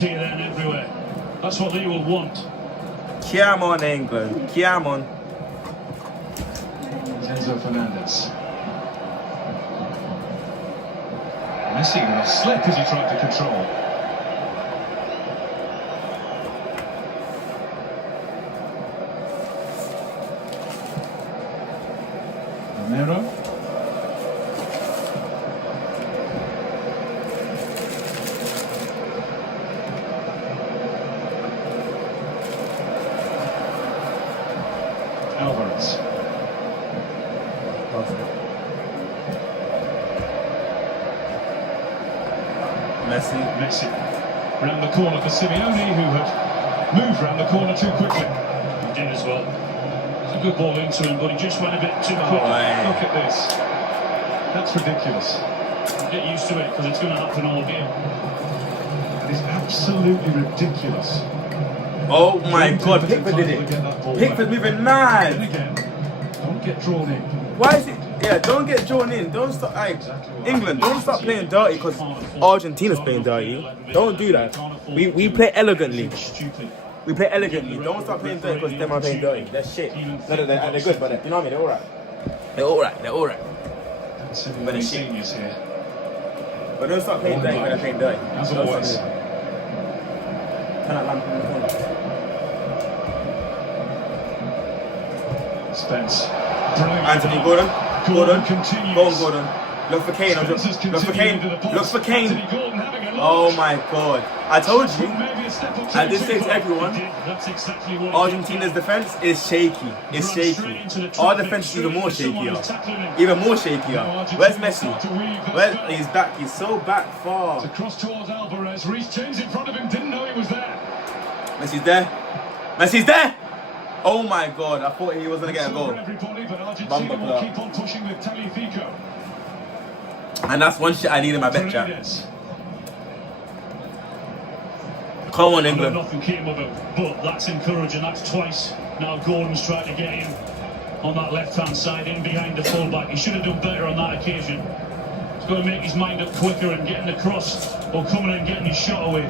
Here, there and everywhere. That's what they will want. Come on, England. Come on. Enzo Fernandez. Messi with a slip as he tried to control. Romero. Alvarez. Messi. Round the corner for Simeone, who had moved round the corner too quickly. He did as well. It's a good ball into him, but he just went a bit too quick. Look at this. That's ridiculous. Get used to it, because it's going to happen all game. That is absolutely ridiculous. Oh my God, Pickford did it. Pickford moving mad. Then again, don't get drawn in. Why is it? Yeah, don't get drawn in. Don't stop. England, don't stop playing dirty because Argentina's playing dirty. Don't do that. We play elegantly. We play elegantly. Don't stop playing dirty because them are playing dirty. They're shit. No, they're good, but you know what I mean? They're alright. They're alright. But they're shit. But don't stop playing dirty when they're playing dirty. As always. Turn that lamp in the corner. Spence. Anthony Gordon. Continues. Go on, Gordon. Look for Kane. Look for Kane. Look for Kane. Oh my God. I told you. I did say to everyone, Argentina's defense is shaky. It's shaky. Our defense is even more shakier. Even more shakier. Where's Messi? He's back. He's so back far. Across towards Alvarez. Reece James in front of him. Didn't know he was there. Messi's there. Messi's there. Oh my God, I thought he was going to get a goal. Keep on pushing with Talifico. And that's one shit I need in my bet chat. Come on, England. Nothing came of it, but that's encouraging. That's twice. Now Gordon's trying to get him on that left-hand side, in behind the fullback. He should have done better on that occasion. He's got to make his mind up quicker and getting across or coming and getting his shot away.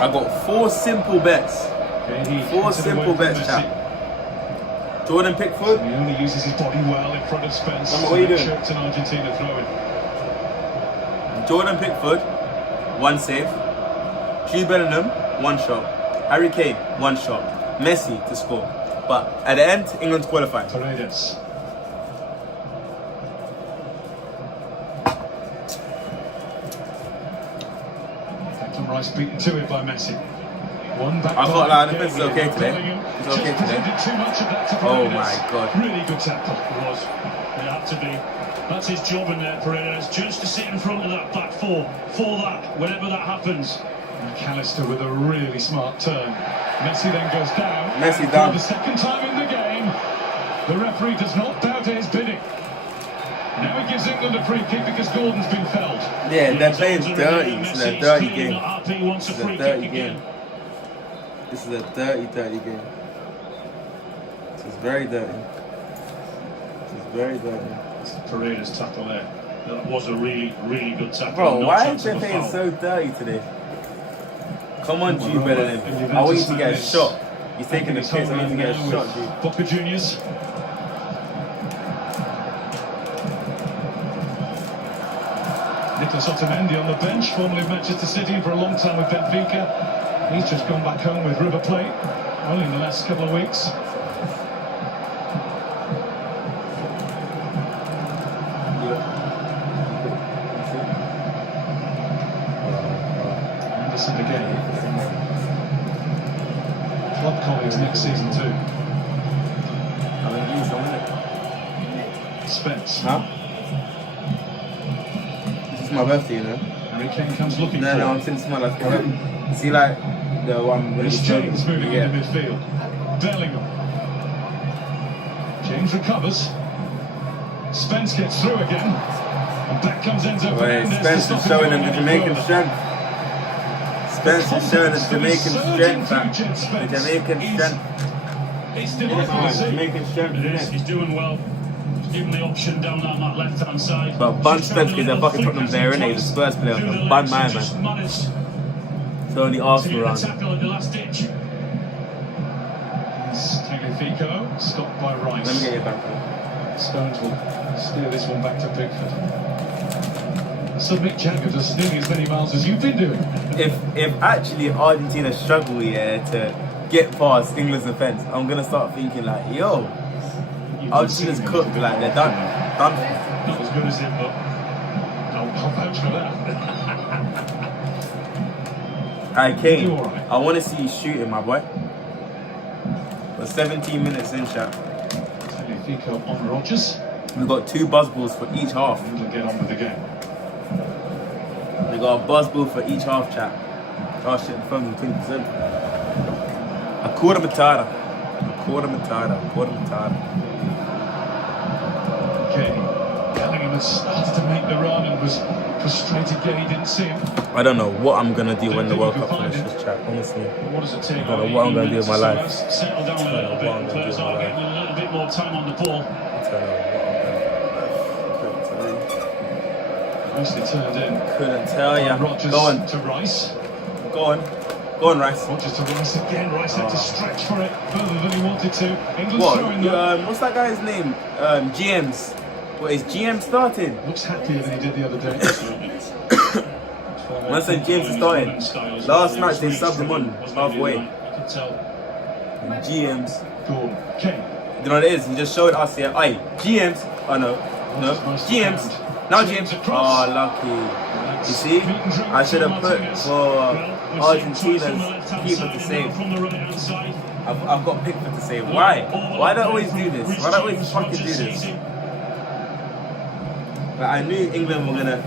I got 4 simple bets. 4 simple bets, chat. Jordan Pickford. He only uses his body well in front of Spence. What are you doing? An Argentina throwing. Jordan Pickford, 1 save. Jude Bellingham, 1 shot. Harry Kane, 1 shot. Messi to score. But at the end, England's qualified. Paredes. Rice beaten to it by Messi. One back. I thought the defense is okay today. It's okay today. Oh my God. Really good tackle. It was. It had to be. That's his job in there, Paredes. Just to sit in front of that back four. For that, whenever that happens. McAllister with a really smart turn. Messi then goes down. Messi down. For the second time in the game, the referee does not bow to his bidding. Now he gives England a free kick because Gordon's been felled. Yeah, they're playing dirty. This is a dirty game. This is a dirty game. This is a dirty game. This is very dirty. This is very dirty. It's Paredes tackle there. That was a really, really good tackle. Bro, why is they playing so dirty today? Come on, Jude Bellingham. I want you to get a shot. He's taking the piss. I want you to get a shot, Jude. Boca Juniors. Nicolas Otamendi on the bench, formerly of Manchester City for a long time with Benfica. He's just gone back home with River Plate, only in the last couple of weeks. Anderson again. Club colleagues next season too. Spence. Huh? It's my birthday, you know. Harry Kane comes looking for I'm saying it's my last birthday. See, like, the one with Reece James moving into midfield. Bellingham. James recovers. Spence gets through again. And back comes Enzo Fernandez. Spence is showing him the Jamaican strength. Spence is showing us Jamaican strength, man. The Jamaican strength. He's still on the Jamaican strength, He's doing well. Given the option down on that left-hand side. But ban Spence because they're fucking Tottenham player, innit? He's a Spurs player. Ban my man. It's only Arsenal around. Tackle at the last ditch. Tagliafico, stopped by Rice. Let me get you back. Stones will steer this one back to Pickford. So Mick Jagger does nearly as many miles as you've been doing. If actually Argentina struggle to get past England's defence, I'm gonna start thinking like, yo, Argentina's cooked, like they're done. Not as good as him, but I'll vouch for that. Alright, Kane, I want to see you shooting, my boy. We're 17 minutes in, chat. Tagliafico on Rodgers. We've got 2 buzz balls for each half. And we'll get on with the game. We got a buzz ball for each half, chat. Oh shit, the phone's on 20%. A quarter matata. Okay. Bellingham has started to make the run and was frustrated again. He didn't see him. I don't know what I'm gonna do when the World Cup finishes, chat. Honestly, What does it take? I don't know what I'm gonna do with my life. Settle down a little bit. And players are getting a little bit more time on the ball. I don't know what I'm Nicely turned in. Couldn't tell ya. Rodgers Go on, to Rice. go on, Rice. Rodgers to Rice again. Rice had to stretch for it further than he wanted to. England's What? throwing them. What's that guy's name? GM's. What is GM starting? Looks happier than he did the other day. Man said James is starting. Last match they subbed him on halfway. You could tell. GM's. Gordon. Kane. You know what it is? He just showed us here. Aye, GM's. Oh no, GM's. Now James. Oh, lucky. You see, I should have put for Argentina's keeper to save. I've got Pickford to save. Why? Why do I always do this? Why do I always fucking do this? But I knew England were gonna.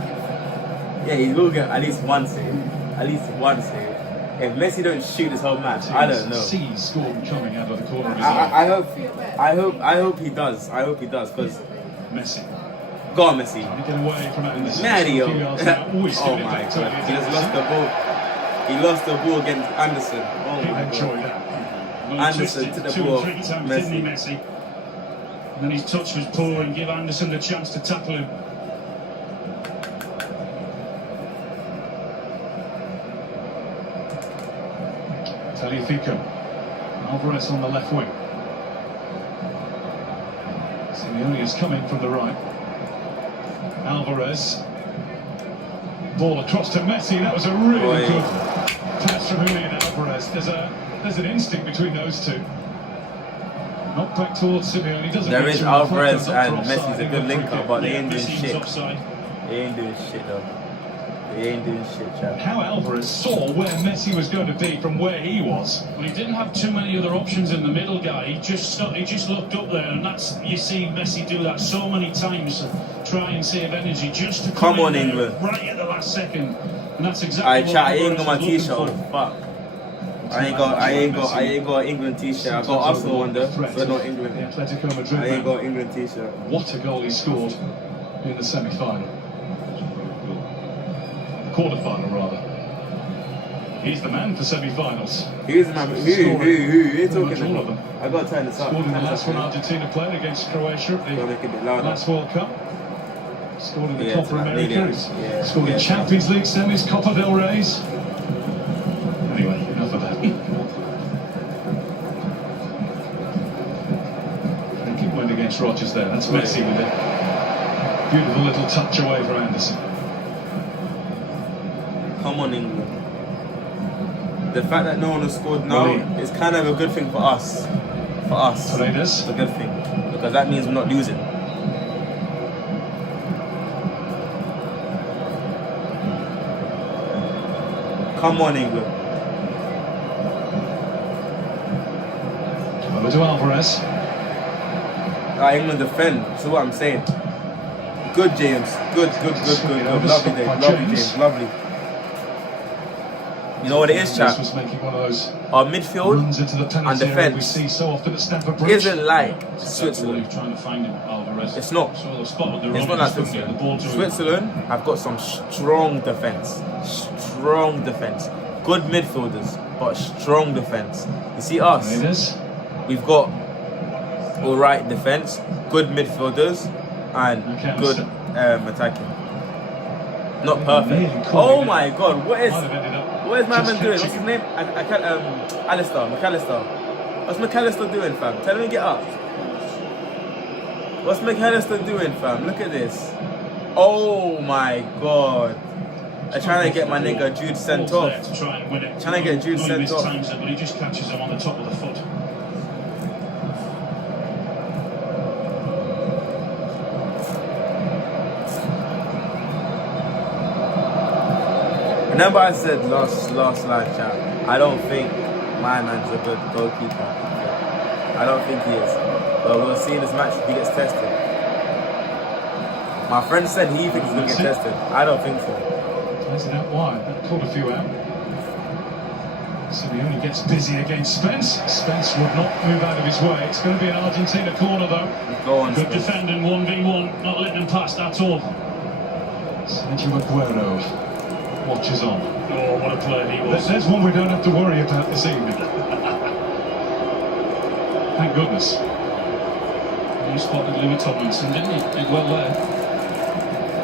Yeah, he will get at least one save. At least one save. If Messi don't shoot this whole match, I don't know. Sees Gordon coming out of the corner of his I hope he does. I hope he does, because Messi. go on, Messi. Trying to get away from Anderson. Mario. Oh Oh my god. He just lost the ball. He lost the ball against Anderson. Oh my Enjoy god. that. Anderson to the two ball. or three times, didn't he, Messi? And then his touch was poor and give Anderson the chance to tackle him. Tagliafico. Alvarez on the left wing. Simeone is coming from the right. Alvarez. Ball across to Messi. That was a really good pass from Julian Alvarez. There's an instinct between those two. Not back towards Simeone. There is Alvarez and Messi's a good linker, but they ain't doing shit. They ain't doing shit though. They ain't doing shit, chap. How Alvarez saw where Messi was going to be from where he was. Well, he didn't have too many other options in the middle, guy. He just looked up there, and that's, you see Messi do that so many times, try and save energy just to come on, England, right at the last second. And that's exactly what I ain't got my t-shirt on. Fuck. I ain't got England t-shirt. I got Arsenal one though, so not England. Atletico Madrid. I ain't got England t-shirt. What a goal he scored in the semi-final. Quarter-final, rather. He's the man for semi-finals. Who's the man? Who you talking all of about? them. I gotta turn this up. Scored in the last one Argentina played against Croatia at the last World Cup. Scored in the Copa America. Scored in Champions League semis, Copa del Rey's. Anyway, enough of that. I think he went against Rodgers there. That's Messi with it. Beautiful little touch away from Anderson. Come on, England. The fact that no one has scored now is kind of a good thing for us. For us. It's a good thing. Because that means we're not losing. Come on, England. Over to Alvarez. England defend. That's what I'm saying. Good, James. Good. Lovely, Dave. Lovely, James. Lovely. You know what it is, chap? Our midfield and defence isn't like Switzerland. It's not. It's not like Switzerland. Switzerland have got some strong defence. Strong defence. Good midfielders, but strong defence. You see us? We've got alright defense, good midfielders, and good attacking. Not perfect. Oh my God! What is my man doing? What's his name? McAllister. What's McAllister doing, fam? Tell him to get up. What's McAllister doing, fam? Look at this. Oh my God! They're trying to get my nigga Jude sent off. Trying to get Jude sent off. But he just catches him on the top of the foot. Remember I said last live chat, I don't think my man's a good goalkeeper. I don't think he is. But we'll see in this match if he gets tested. My friend said he thinks he's going to get tested. I don't think so. Plays it out wide. That caught a few out. Simeone gets busy against Spence. Spence would not move out of his way. It's going to be an Argentina corner though. Go on, good Spence. defending, 1v1, not letting him past at all. Sergio Aguero watches on. Oh, what a player he was. There's one we don't have to worry about this evening. Thank goodness. You spotted Louis Tomlinson, didn't he? Did well there.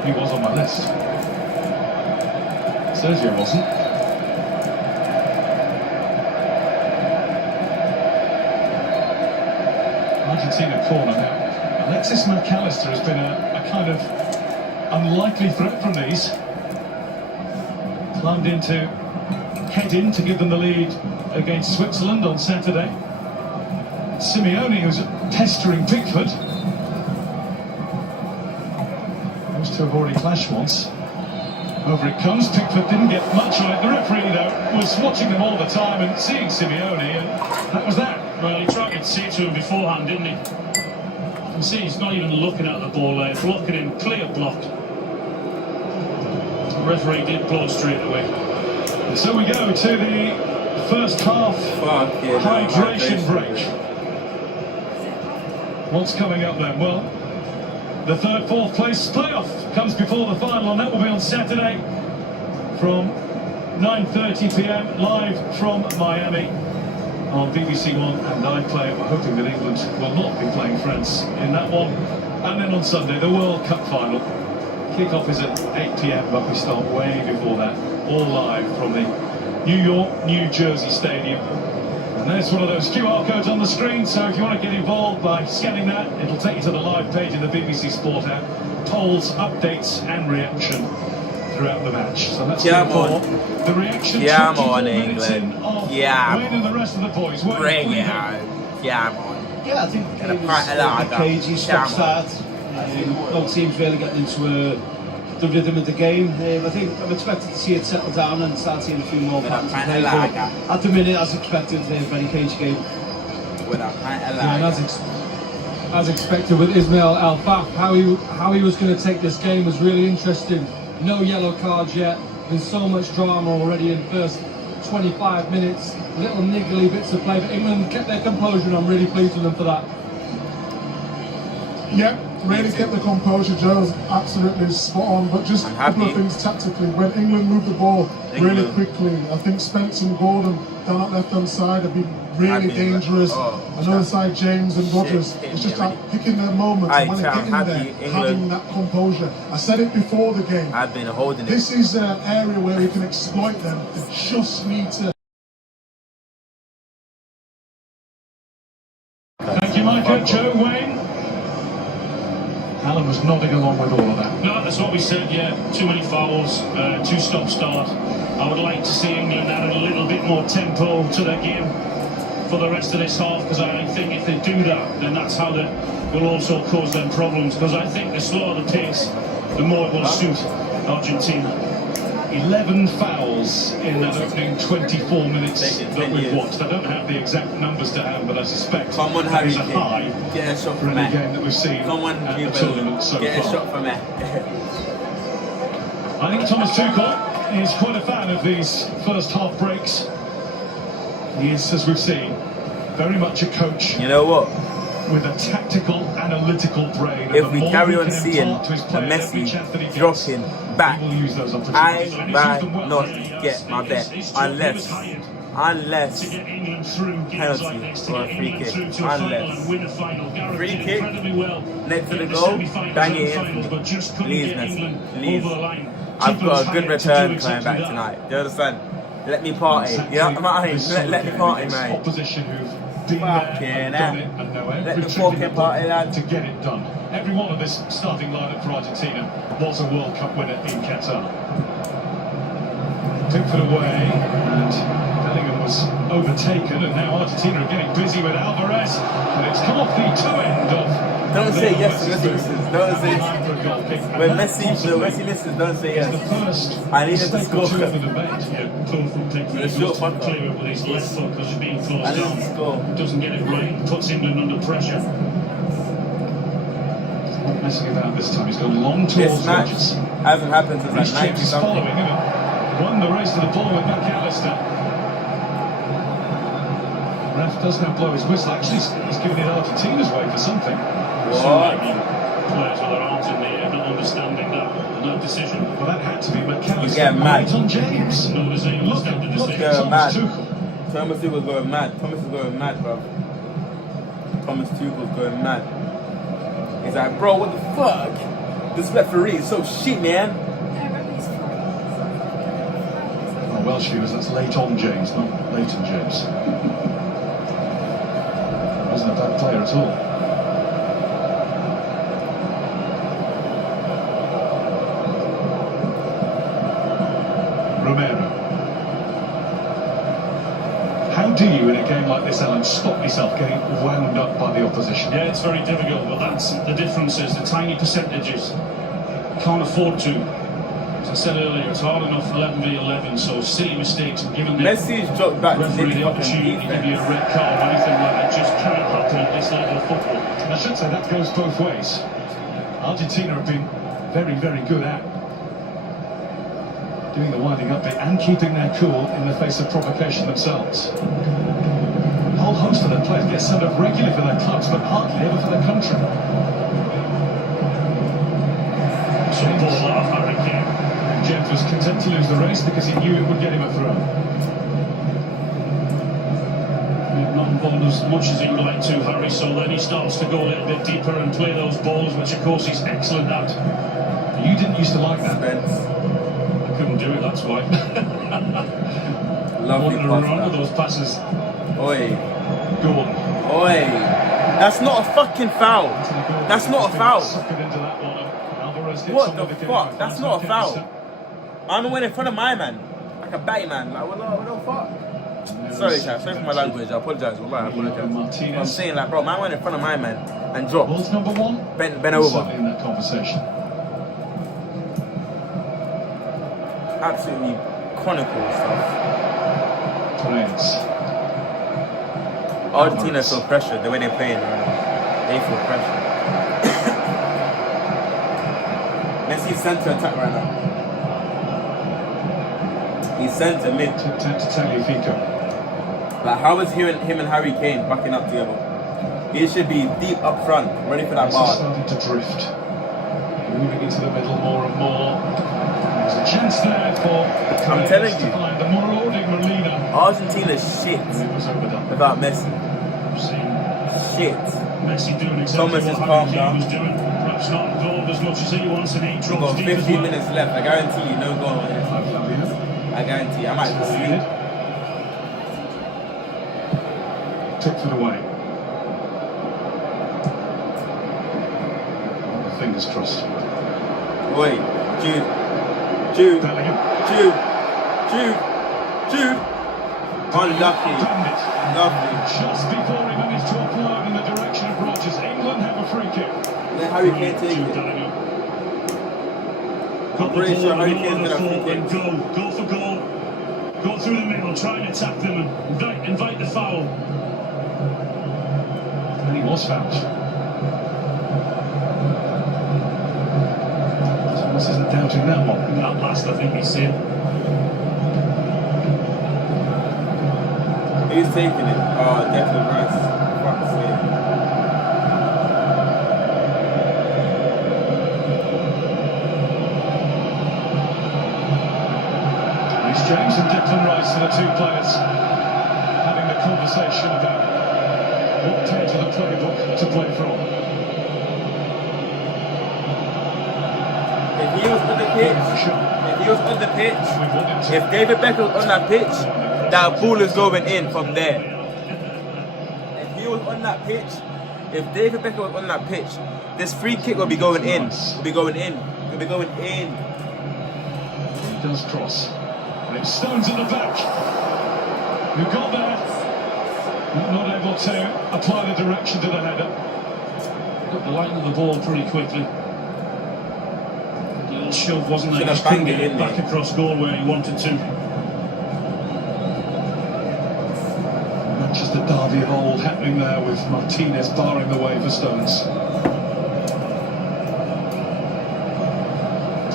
He was on my list. Sergio wasn't. Argentina corner now. Alexis McAllister has been a kind of unlikely threat from these. Climbed in to head in to give them the lead against Switzerland on Saturday. Simeone, who's pestering Pickford. Those two have already clashed once. Over it comes. Pickford didn't get much of it. The referee, though, was watching them all the time and seeing Simeone, and that was that. Well, he tried to see to him beforehand, didn't he? You can see he's not even looking at the ball there, blocking him, clear blocked. The referee did blow straight away. And so we go to the first half hydration break. What's coming up then? Well, the third, fourth place playoff comes before the final, and that will be on Saturday from 9:30 p.m. live from Miami on BBC One and iPlayer. We're hoping that England will not be playing France in that one. And then on Sunday, the World Cup final. Kick-off is at 8 p.m, but we start way before that, all live from the New York, New Jersey Stadium. And there's one of those QR codes on the screen, so if you want to get involved by scanning that, it'll take you to the live page of the BBC Sport app. Polls, updates and reaction throughout the match. So that's the reaction. Yeah, on England. Yeah. Wayne and the rest of the boys. Bring it on. Yeah, on. Yeah, I think it was a cagey start. Both teams really getting into the rhythm of the game. I think I'm expected to see it settle down and start seeing a few more patterns of play. At the minute, as expected, a very cagey game. As expected with Ismail Al-Faf, how he was going to take this game was really interesting. No yellow cards yet. There's so much drama already in the first 25 minutes. Little niggly bits of play, but England kept their composure, and I'm really pleased with them for that. Yeah, really kept the composure. Joe's absolutely spot on, but just a couple of things tactically. When England moved the ball really quickly, I think Spence and Gordon down that left-hand side have been really dangerous. Another side, James and Rodgers. It's just like picking their moments. And when they're getting there, having that composure. I said it before the game. I've been holding it. This is an area where we can exploit them. They just need to. Thank you, Micah. Joe, Wayne. Alan was nodding along with all of that. No, that's what we said, yeah. Too many fouls, two-stop start. I would like to see England add a little bit more tempo to their game for the rest of this half, because I think if they do that, then that's how they will also cause them problems, because I think the slower the pace, the more it will suit Argentina. 11 fouls in that opening 24 minutes that we've watched. I don't have the exact numbers to hand, but I suspect that is a high for any game that we've seen at the tournament so far. Get a shot from there. I think Thomas Tuchel is quite a fan of these first half breaks. He is, as we've seen, very much a coach. You know what? With a tactical, analytical brain. If we carry on seeing a Messi dropping back, I might not get my bet unless Unless to get England through games like penalty this, to or get a free England kick. through to a final Unless and win a final. Gareth free did kick incredibly well next to the in goal, semi-finals bang and it finals, in. but just couldn't Please, get Messi, England please. over the line. I've Keeper got was a good hired to do return coming exactly back that. tonight. Do you understand? Let me party. Exactly You know what I mean? this Let me game party, against mate. Opposition who've been Fucking there and hell. done it and know Let every the trick fucking in the party, book lad. to get it done. Every one of this starting lineup for Argentina was a World Cup winner in Qatar. Pickford away, and Bellingham was overtaken, and now Argentina are getting busy with Alvarez, and it's come off the toe end of. Don't say yes to Messi Messi's misses. Don't say time for a goal kick. And when that Messi misses. Don't say is the yes. first I need him to mistake or score. two of the debate. Yeah, pull from Pickford. It's He short goes to fucker. clear it with his left foot because he's being closed I need him to down. score. Doesn't get it right, puts England under pressure. He's not messing about this time. He's gone long This towards match Rodgers. hasn't happened since Reece like James 90 is following something. him and won the race to the ball with McAllister. Ref does now blow his whistle. Actually, he's giving it Argentina's way for something. What? Players with their arms in the air, not understanding that decision. Well, that had to be McAllister. You get mad. Right on James. No, there's a look at the decision. Going mad. Thomas Tuchel. Thomas Tuchel's going mad. Thomas is going mad, bro. Thomas Tuchel's going mad. He's like, bro, what the fuck? This referee is so shit, man. Oh, Welsh viewers, that's late on James, not Leighton James. Wasn't a bad player at all. Romero. How do you, in a game like this, Alan, stop yourself getting wound up by the opposition? Yeah, it's very difficult, but that's the difference is the tiny percentages. Can't afford to. As I said earlier, it's hard enough 11v11, so silly mistakes and given the Messi's dropped back to referee Nick the fucking opportunity to give you a defense. red card or anything like that just can't happen at this level of football. And I should say that goes both ways. Argentina have been very, very good at doing the winding up bit and keeping their cool in the face of provocation themselves. A whole host of their players get sent off regularly for their clubs, but hardly ever for their country. So ball off Harry Kane. James was content to lose the race because he knew it would get him a throw. Not involved as much as he would like to, Harry, so then he starts to go a little bit deeper and play those balls, which of course he's excellent at. You didn't used to like that. I couldn't do it, that's why. Lovely Wanted to run with pass. those passes. Oi. Go on. Oi. That's not a fucking foul. That's not a foul. Suckered into that one. Alvarez hit What someone the to get fuck? him. That's not a foul. I'm went in front of my man. Like a batty man. Like, what the fuck? Sorry, Chad. Sorry for my language. I apologize. Wallahi, I apologize. But I'm saying, like, bro, man went in front of my man and dropped. Ball's number one. Bent Certainly over. in that conversation. Absolutely chronicle stuff. Perez. Argentina feel pressure the way they're playing right now. They feel pressure. Messi's centre attack right now. He's centre mid. To Tagliafico. Like, how is him and Harry Kane backing up together? He should be deep up front, ready for that He's bar. starting to drift. Moving into the middle more and more. There's a chance there for I'm telling to you. find the marauding Molina. Argentina's shit It was overdone. without Messi. We've seen Shit. Messi doing exactly Thomas what has Harry calmed Kane down. was doing. Perhaps not involved as much as he wants, and he We've drops got deep as 15 well. minutes left. I guarantee you, no goal. I guarantee you. I might just sleep. Pickford away. Fingers crossed. Oi, Jude. Bellingham. Jude. Unlucky. Found it. Lovely. Just before he managed to offload in the direction of Rodgers, England have a free kick. Let Harry Kane take Jude it. Bellingham. I'm Got the pretty ball sure in Harry the Kane's middle of the gonna field free and go for goal. Go through the middle, try and attack them and invite the foul. And he was fouled. Thomas isn't doubting that one. That last, I think he's seen. He's taking it. Oh, Declan Rice. Fuck's sake. Reece James and Declan Rice are the two players conversation about what page of the playbook to play from. If he was on the pitch, if David Beckham was on that pitch, that ball is going in from there. If he was on that pitch, if David Beckham was on that pitch, this free kick will be going in. Will be going in. Will be going in. He does cross. And it's Stones at the back. Who got there. Not able to apply the direction to the header. Got the light of the ball pretty quickly. The little shove wasn't there. Just couldn't get it back across goal where he wanted to. Manchester derby of old happening there with Martinez barring the way for Stones.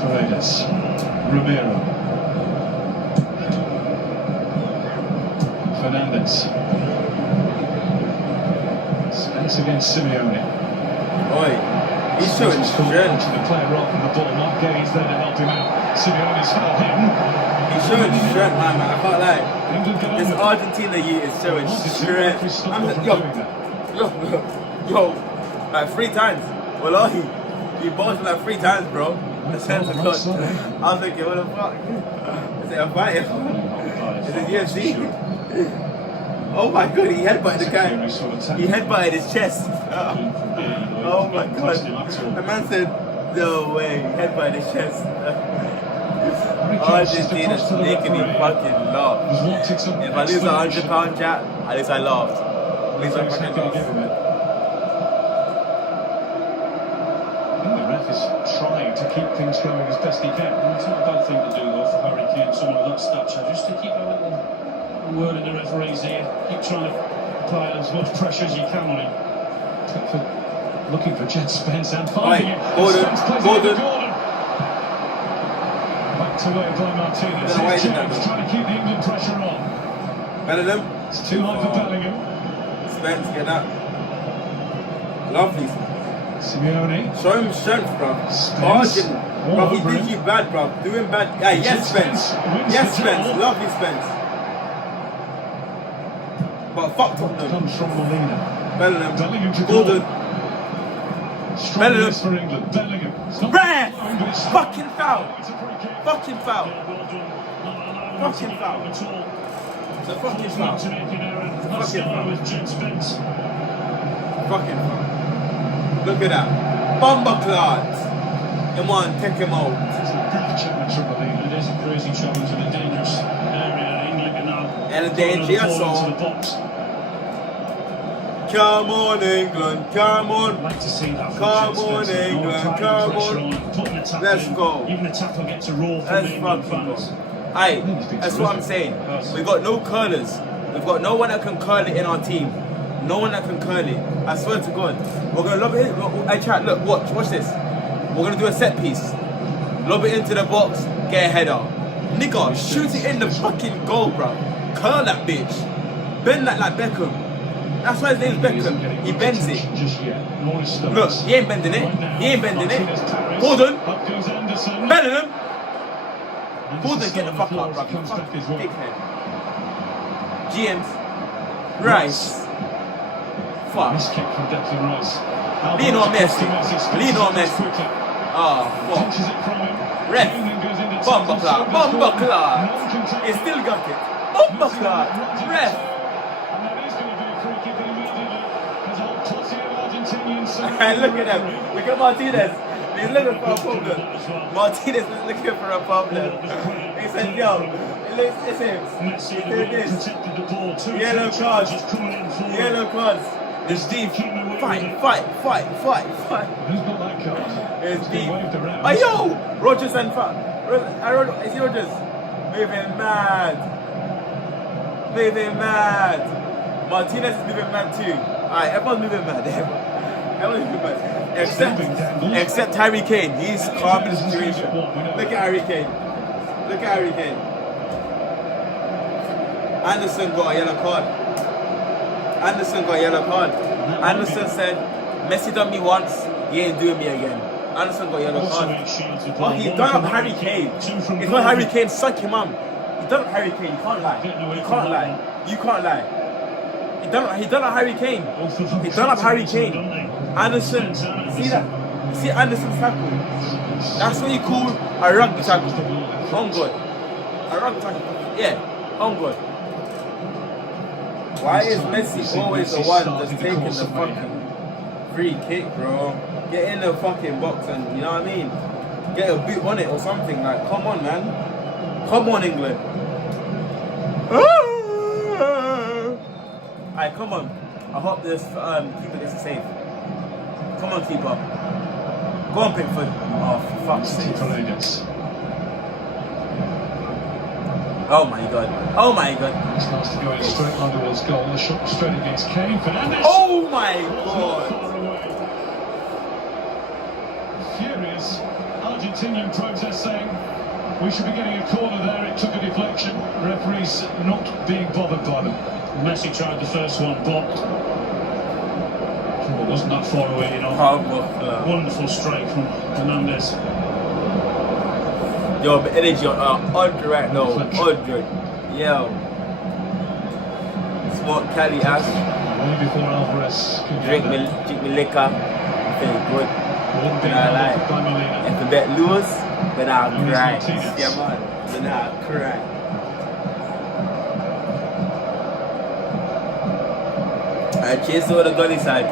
Paredes, Romero, Fernandez, Spence against Simeone. Oi, he's showing strength. To the player rather than the ball. Mark Gay's there to help him out. Simeone's held him. He's showing strength, man. I can't lie. This Argentina year is showing strength. Yo, like 3 times. Wallahi, he bossed me like 3 times, bro. The sense of God. I was thinking, what the fuck? Is it a fight? Is it UFC? Oh my god, he headbutted the guy. He headbutted his chest. Oh my god. The man said, no way, he headbutted his chest. Argentina's making me fucking laugh. If I lose £100 chat, at least I laughed. At least I fucking laughed. Trying to keep things going as best he can. It's not a bad thing to do though for Harry Kane, someone of that stature, just to keep a little word in the referee's ear, keep trying to apply as much pressure as you can on him. Looking for Jet Spence and finding it. Gordon. Back to where by Martinez. James trying to keep the England pressure on. Bellingham. It's too late for Bellingham. Spence, get that. Lovely. Simeone. Show him strength, bro. Margin. Bro, he did you bad, bro. Do him bad. Yeah, yes, Spence. Yes, Spence. Lovely Spence. But fuck Tottenham. Comes from Molina. Bellingham to Gordon. Bellingham for England. Bellingham. Ref! Fucking foul. Fucking foul. Fucking foul. It's a fucking foul. Fucking foul. Fucking foul. Look at that. Bomber clot. Come on, take him out. It's a big challenge from Molina. It is a crazy challenge in a dangerous area. England can now. And a dangerous into the box. Come on, England. Come on. I'd like to see that. Come on, England. Come on. Let's go. Even the tackle gets a roll from the England fans. Aye, that's what I'm saying. We've got no curlers. We've got no one that can curl it in our team. No one that can curl it. I swear to God. We're going to lob it in. Hey, chat, look, watch this. We're going to do a set piece. Lob it into the box, get a header. Nigga, shoot it in the fucking goal, bro. Curl that bitch. Bend that like Beckham. That's why his name's Beckham. He bends it. Look, he ain't bending it. He ain't bending it. Gordon. Bellingham. Gordon, get the fuck up, bro. Fuck his dickhead. GM's. Rice. Fuck. Miss kick from Declan Rice. Lean on Messi. Lean on Messi. Oh, fuck. Ref. Bomber clock. Bomber clock. He still got it. Bomber clock. Ref. Look at them. Look at Martinez. He's looking for a problem. Martinez is looking for a problem. He said, yo, it's him. He did this. Yellow cards. Yellow cards. It's deep. Fight. Who's got that card? It's deep. Oh, yo! Rogers and is he Rogers? Moving mad. Martinez is moving mad too. Alright, everyone's moving mad. Everyone's moving mad. Except Harry Kane. He's calm in the situation. Look at Harry Kane. Anderson got a yellow card. Anderson said, Messi done me once, he ain't doing me again. Anderson got a yellow card. But he done up Harry Kane. It's not Harry Kane, suck him up. He done up Harry Kane, you can't lie. You can't lie. He done like Harry Kane. Both of them He done like Harry don't Kane. they? Anderson, see that? See Anderson's tackle? That's what you call a rugby tackle. On God. A rugby tackle. Yeah, on God. Why is Messi always the one that's taking the fucking free kick, bro? Get in the fucking box and, you know what I mean? Get a boot on it or something. Like, come on, man. Come on, England. Alright, come on. I hope this keeper gets a save. Come on, keeper. Go on, Pickford. Oh, for fuck's sake. Oh my god. Oh my god. Starts to go in straight line towards goal. The shot straight against Kane. Fernandes. Oh my god. Far away. Furious Argentinian protest saying we should be getting a corner there. It took a deflection. Referees not being bothered by them. Messi tried the first one, blocked. It wasn't that far away, you know. Wonderful strike from Fernandes. Yo, but energy on 100 right now. 100. Yo. Smart Cali ass. Way before Alvarez could Drink me liquor. Feel good. But I like. If the bet lose, then I'll cry. Yeah, man. Then I'll cry. I chase over the gully side.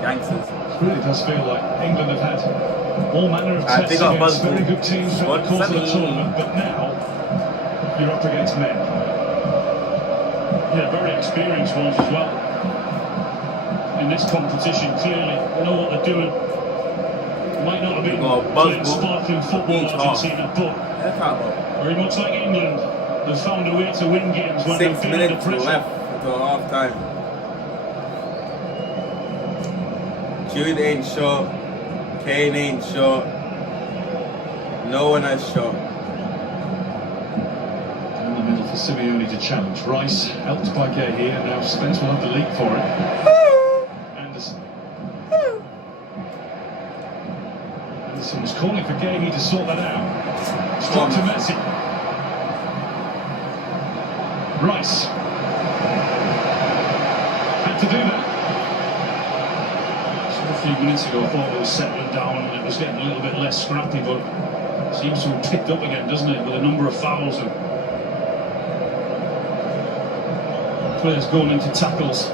Gangsters. It really does feel like England have had all manner of tests against very good teams throughout the course of the tournament, but now you're up against men. Yeah, very experienced ones as well. In this competition, clearly know what they're doing. Might not have been playing sparkling football, Argentina, but very much like England, they've found a way to win games when they're feeling the pressure. 6 minutes left until half time. Jude ain't short. Kane ain't short. No one has shot. In the middle for Simeone to challenge. Rice helped by Gay here. Now Spence will have the lead for it. Anderson. Anderson was calling for Gay to sort that out. Struck to Messi. Rice. Had to do that. A few minutes ago, I thought it was settling down and it was getting a little bit less scrappy, but it seems to have picked up again, doesn't it, with a number of fouls and players going into tackles.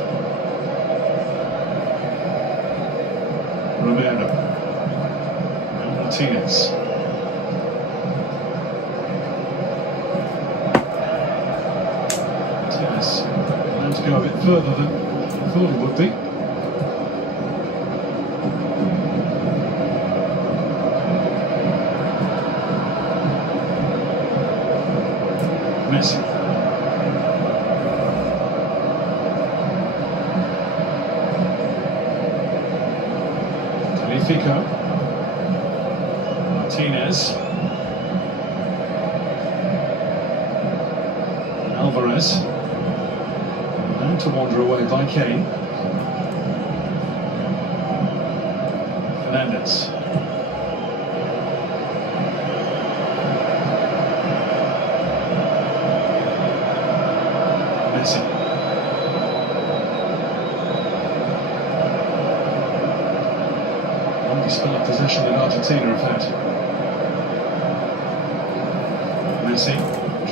Romero. Martinez. Martinez. Planned to go a bit further than I thought it would be. Messi. Fico. Martinez. Alvarez. And to wander away by Kane. Fernandes. Messi. Longest spell of possession that Argentina have had. Messi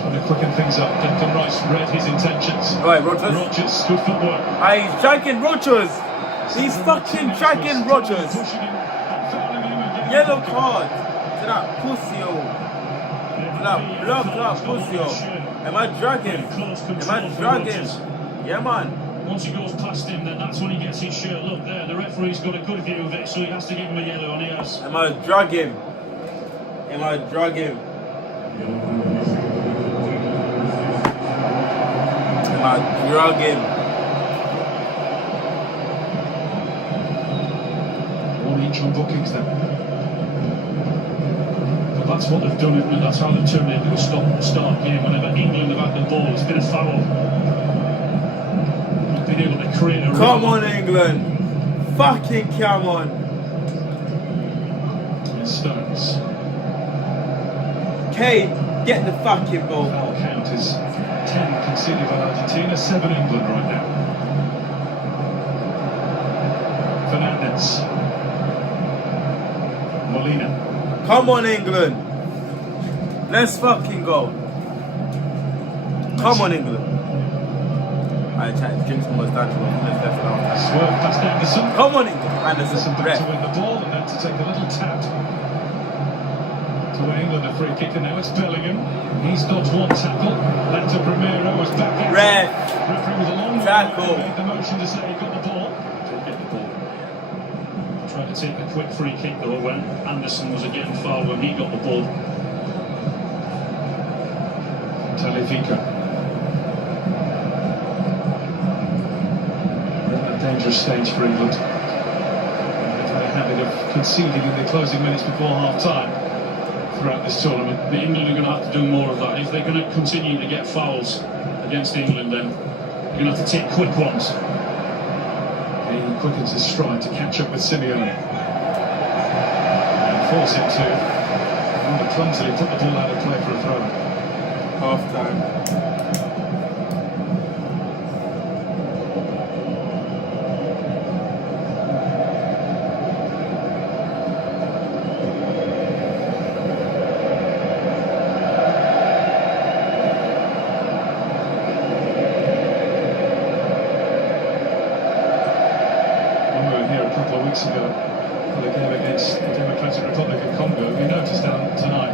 trying to quicken things up. Declan Rice read his intentions. Right, Rodgers. Rodgers, good footwork. He's dragging Rodgers. He's fucking dragging Rodgers. Yellow card to that pussy, oh. To that blood clot pussy, oh. Am I dragging? Am I dragging? Yeah, man. Once he goes past him, then that's when he gets his shirt. Look there, the referee's got a good view of it, so he has to give him a yellow, and he has. Am I dragging? Am I dragging? Am I dragging? One each on bookings then. But that's what they've done, and that's how they've turned it into a stop-start game. Whenever England have had the ball, it's been a foul. Not been able to create a Come on, England! Fucking come on! It's Stones. Kane, get the fucking ball. Foul count is 10 conceded by Argentina, 7 England right now. Fernandez. Molina. Come on, England. Let's fucking go. Come on, England. I tried to drink some more stand. Let's left it out. Swerve past Anderson. Come on, England. Anderson back to win the ball and then to take a little tap to win England a free kick, and now it's Bellingham. He's dodged one tackle. Lanta Primero was back in. Red. Referee was a long Tackle. way. Made the motion to say he got the ball. Didn't get the ball. Tried to take a quick free kick though when Anderson was again fouled when he got the ball. Talifico. A dangerous stage for England. They've had a habit of conceding in the closing minutes before half-time throughout this tournament. But England are going to have to do more of that. If they're going to continue to get fouls against England, then they're going to have to take quick ones. He quickens his stride to catch up with Simeone. And force him to rather clumsily put the ball out of play for a throw. Half time. Weeks ago for the game against the Democratic Republic of Congo, we noticed down tonight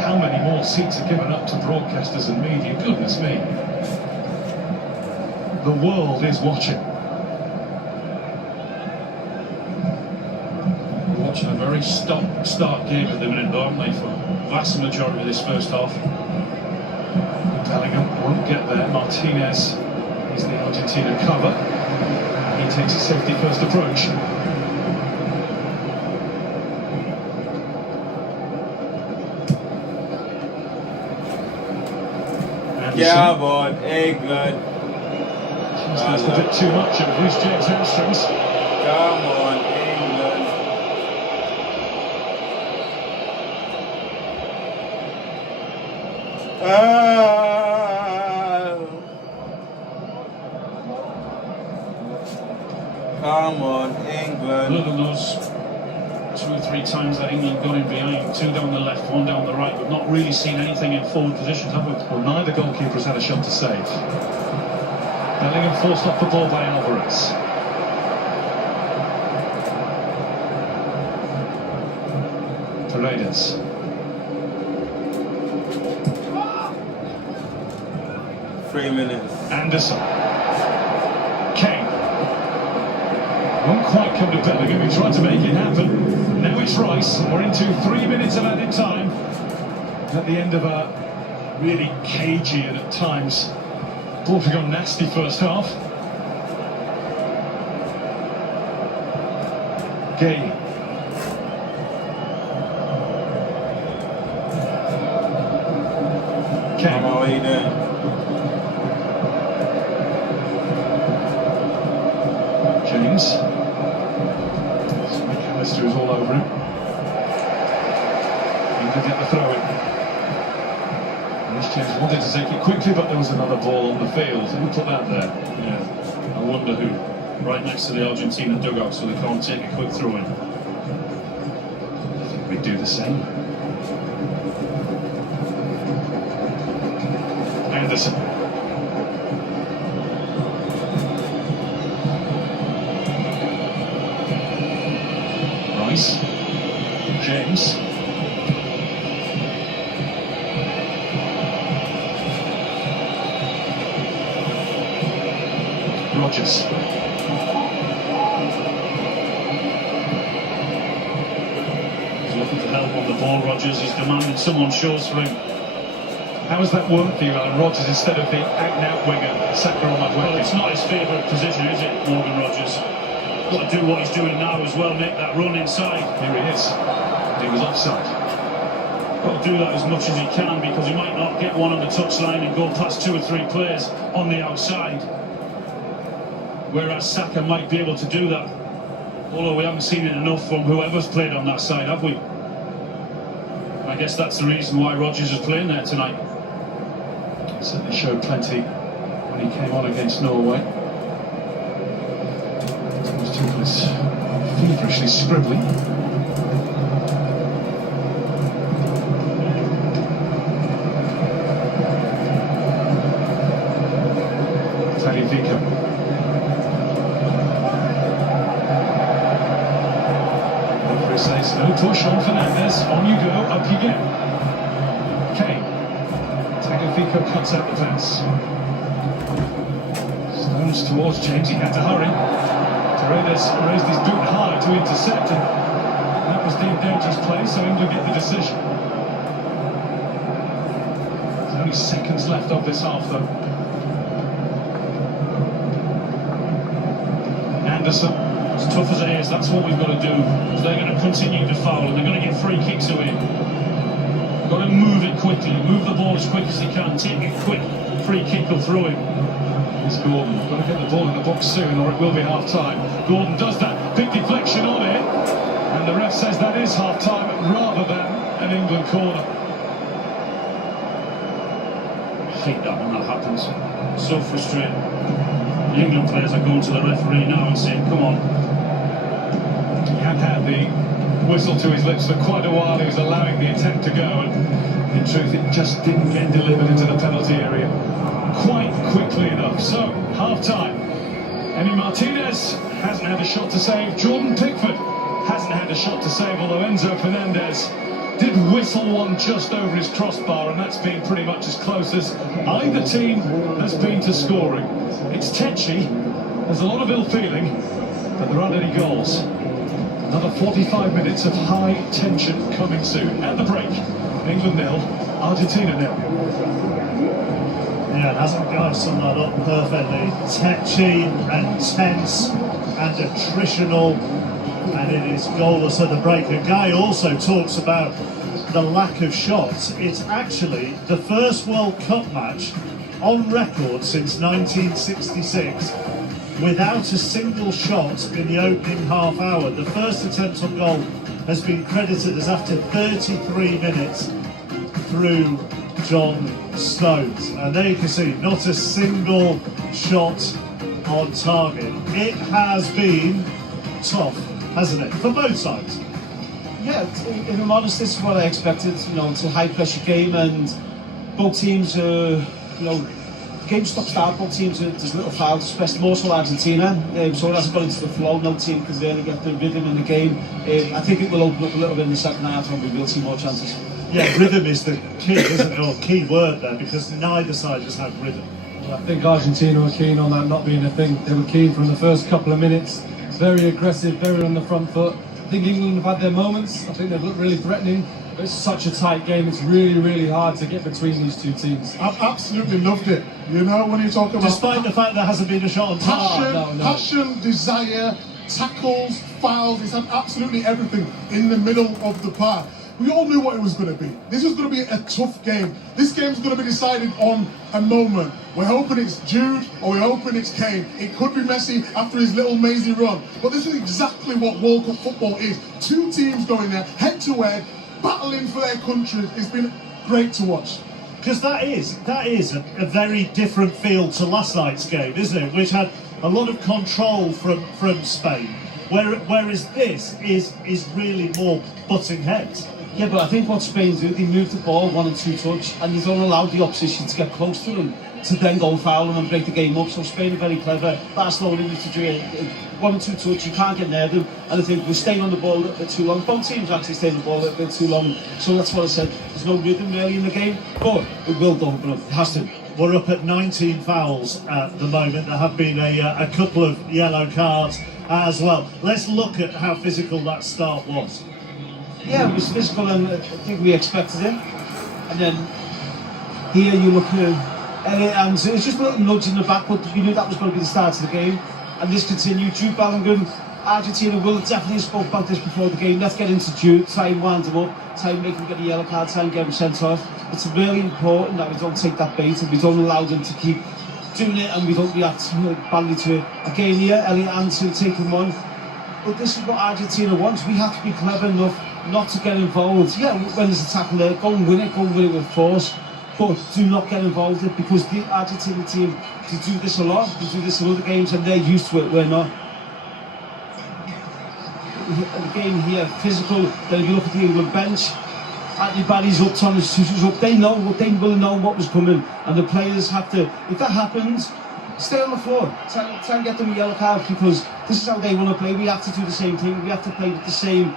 how many more seats are given up to broadcasters and media. Goodness me. The world is watching. We're watching a very start game at the minute though, aren't they, for the vast majority of this first half. Bellingham won't get there. Martinez is the Argentina cover. He takes a safety first approach. Yeah, boy, England. That's a bit too much of Bruce James' hamstrings. Come on, England. Come on, England. Look at those 2 or 3 times that England got in behind, 2 down the left, 1 down the right. We've not really seen anything in forward positions, have we? Well, neither goalkeepers had a shot to save. Bellingham forced off the ball by Alvarez. Paredes. Three minutes. Anderson. Kane. Won't quite come to Bellingham. He tried to make it happen. Now it's Rice. We're into 3 minutes of added time. At the end of a really cagey and at times bordering on nasty first half. Gay. Kane. What are you doing? James. McAllister is all over him. He could get the throw in. James wanted to take it quickly, but there was another ball on the field. Who put that there? Yeah, I wonder who. Right next to the Argentina dugout, so they can't take a quick throw in. I think we'd do the same. Anderson. Rice. James. Rodgers. He's looking for help on the ball, Rodgers. He's demanding someone shows for him. How has that worked for you, Alan? Rodgers instead of the out-and-out winger, Saka on that Well, it's not his favourite position, is it, Morgan Rodgers? Got to do what he's doing now as well, make that run inside. Here he is. He was offside. Got to do that as much as he can, because he might not get one on the touchline and go past 2 or 3 players on the outside. Whereas Saka might be able to do that. Although we haven't seen it enough from whoever's played on that side, have we? I guess that's the reason why Rodgers is playing there tonight. Certainly showed plenty when he came on against Norway. Thomas Tuchel is feverishly scribbling. Says no push on Fernandez, on you go, up you get. Kane. Tagliafico cuts out the pass. Stones towards James, he had to hurry. Paredes raised his boot high to intercept him. That was deemed dangerous play, so England get the decision. There's only seconds left of this half though. Anderson. As tough as it is, that's what we've got to do. They're going to continue to foul and they're going to get free kicks away. Got to move it quickly, move the ball as quick as you can, take a quick free kick or throw it. It's Gordon, got to get the ball in the box soon or it will be half time. Gordon does that, big deflection on it, and the ref says that is half time rather than an England corner. I hate that when that happens. So frustrating. The England players are going to the referee now and saying, come on. He had had the whistle to his lips for quite a while. He was allowing the attack to go, and in truth it just didn't get delivered into the penalty area quite quickly enough. So, half-time. Emi Martinez hasn't had a shot to save. Jordan Pickford hasn't had a shot to save, although Enzo Fernandez did whistle one just over his crossbar, and that's been pretty much as close as either team has been to scoring. It's tetchy, there's a lot of ill feeling, but there aren't any goals. Another 45 minutes of high tension coming soon. At the break, England 0, Argentina 0. Yeah, it hasn't got summed that up perfectly. Tetchy and tense and attritional, and it is goalless at the break. The guy also talks about the lack of shots. It's actually the first World Cup match on record since 1966 without a single shot in the opening half hour. The first attempt on goal has been credited as after 33 minutes through John Stones. And there you can see, not a single shot on target. It has been tough, hasn't it, for both sides? Yeah, if I'm honest, this is what I expected. You know, it's a high-pressure game, and both teams are, you know, game stop-start. Both teams there's little fouls, especially more so Argentina. So it hasn't got into the flow. No team can really get the rhythm in the game. I think it will open up a little bit in the second half, and we will see more chances. Yeah, rhythm is the key, isn't it? Or key word there, because neither side has had rhythm. I think Argentina were keen on that not being a thing. They were keen from the first couple of minutes. Very aggressive, very on the front foot. I think England have had their moments. I think they've looked really threatening. But it's such a tight game. It's really, really hard to get between these two teams. I've absolutely loved it. You know, when you talk about... Despite the fact there hasn't been a shot on passion, passion, desire, tackles, fouls. It's had absolutely everything in the middle of the park. We all knew what it was going to be. This was going to be a tough game. This game's going to be decided on a moment. We're hoping it's Jude or we're hoping it's Kane. It could be Messi after his little mazy run. But this is exactly what World Cup football is. Two teams going there, head to head, battling for their countries. It's been great to watch. Because that is a very different feel to last night's game, isn't it? Which had a lot of control from Spain. Whereas this is really more butting heads. Yeah, but I think what Spain do, they move the ball 1 and 2 touch, and they don't allow the opposition to get close to them to then go and foul them and break the game up. So Spain are very clever. Barcelona need to do it 1 and 2 touch, you can't get near them, and I think we're staying on the ball a little bit too long. Both teams actually staying on the ball a little bit too long, so that's what I said. There's no rhythm really in the game, but it will open up. It has to. We're up at 19 fouls at the moment. There have been a couple of yellow cards as well. Let's look at how physical that start was. Yeah, it was physical, and I think we expected it. And then here you look at and it was just a little nudge in the back, but we knew that was going to be the start of the game. And this continued. Jude Bellingham, Argentina will definitely have spoke about this before the game. Let's get into Jude, try and wind him up, try and make him get a yellow card, try and get him sent off. It's really important that we don't take that bait and we don't allow them to keep doing it, and we don't react badly to it. Again here, Elliot Anderson taking one. But this is what Argentina wants. We have to be clever enough not to get involved. Yeah, when there's a tackle there, go and win it with force. but do not get involved in it, because the Argentina team, they do this a lot. They do this in other games and they're used to it. We're not. The game here, physical. Then if you look at the England bench, Anthony Barry's up, Thomas Tuchel's up. They will know what was coming, and the players have to. If that happens, stay on the floor. Try and get them a yellow card, because this is how they want to play. We have to do the same thing. We have to play with the same.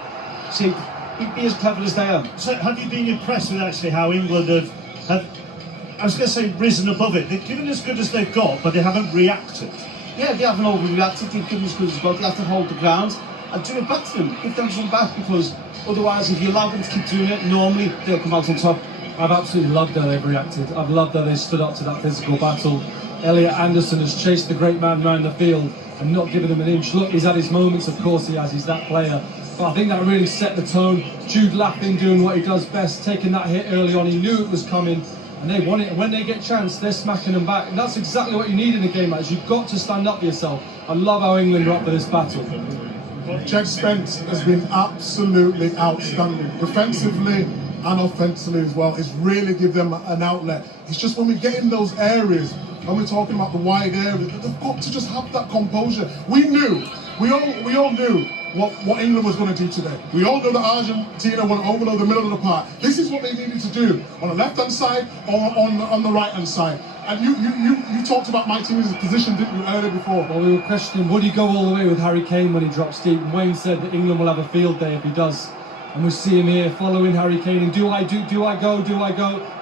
Be as clever as they are. So have you been impressed with actually how England have I was going to say risen above it? They've given as good as they've got, but they haven't reacted. Yeah, they haven't overreacted. They've given as good as they've got. They have to hold the ground and do it back to them. Give them some back, because otherwise, if you allow them to keep doing it, normally they'll come out on top. I've absolutely loved how they've reacted. I've loved how they stood up to that physical battle. Elliot Anderson has chased the great man around the field and not given him an inch. Look, he's had his moments, of course he has, he's that player. But I think that really set the tone. Jude Lappin doing what he does best, taking that hit early on. He knew it was coming, and they want it. And when they get chance, they're smacking them back. And that's exactly what you need in a game like this. You've got to stand up for yourself. I love how England are up for this battle. Jed Spence has been absolutely outstanding, defensively and offensively as well. It's really give them an outlet. It's just when we get in those areas, when we're talking about the wide area, they've got to just have that composure. We all knew what England was going to do today. We all know that Argentina want to overload the middle of the park. This is what they needed to do on the left-hand side or on the right-hand side. And you talked about my team's position, didn't you, earlier before? Well, we were questioning, would he go all the way with Harry Kane when he drops deep? And Wayne said that England will have a field day if he does. And we see him here following Harry Kane. And do I go?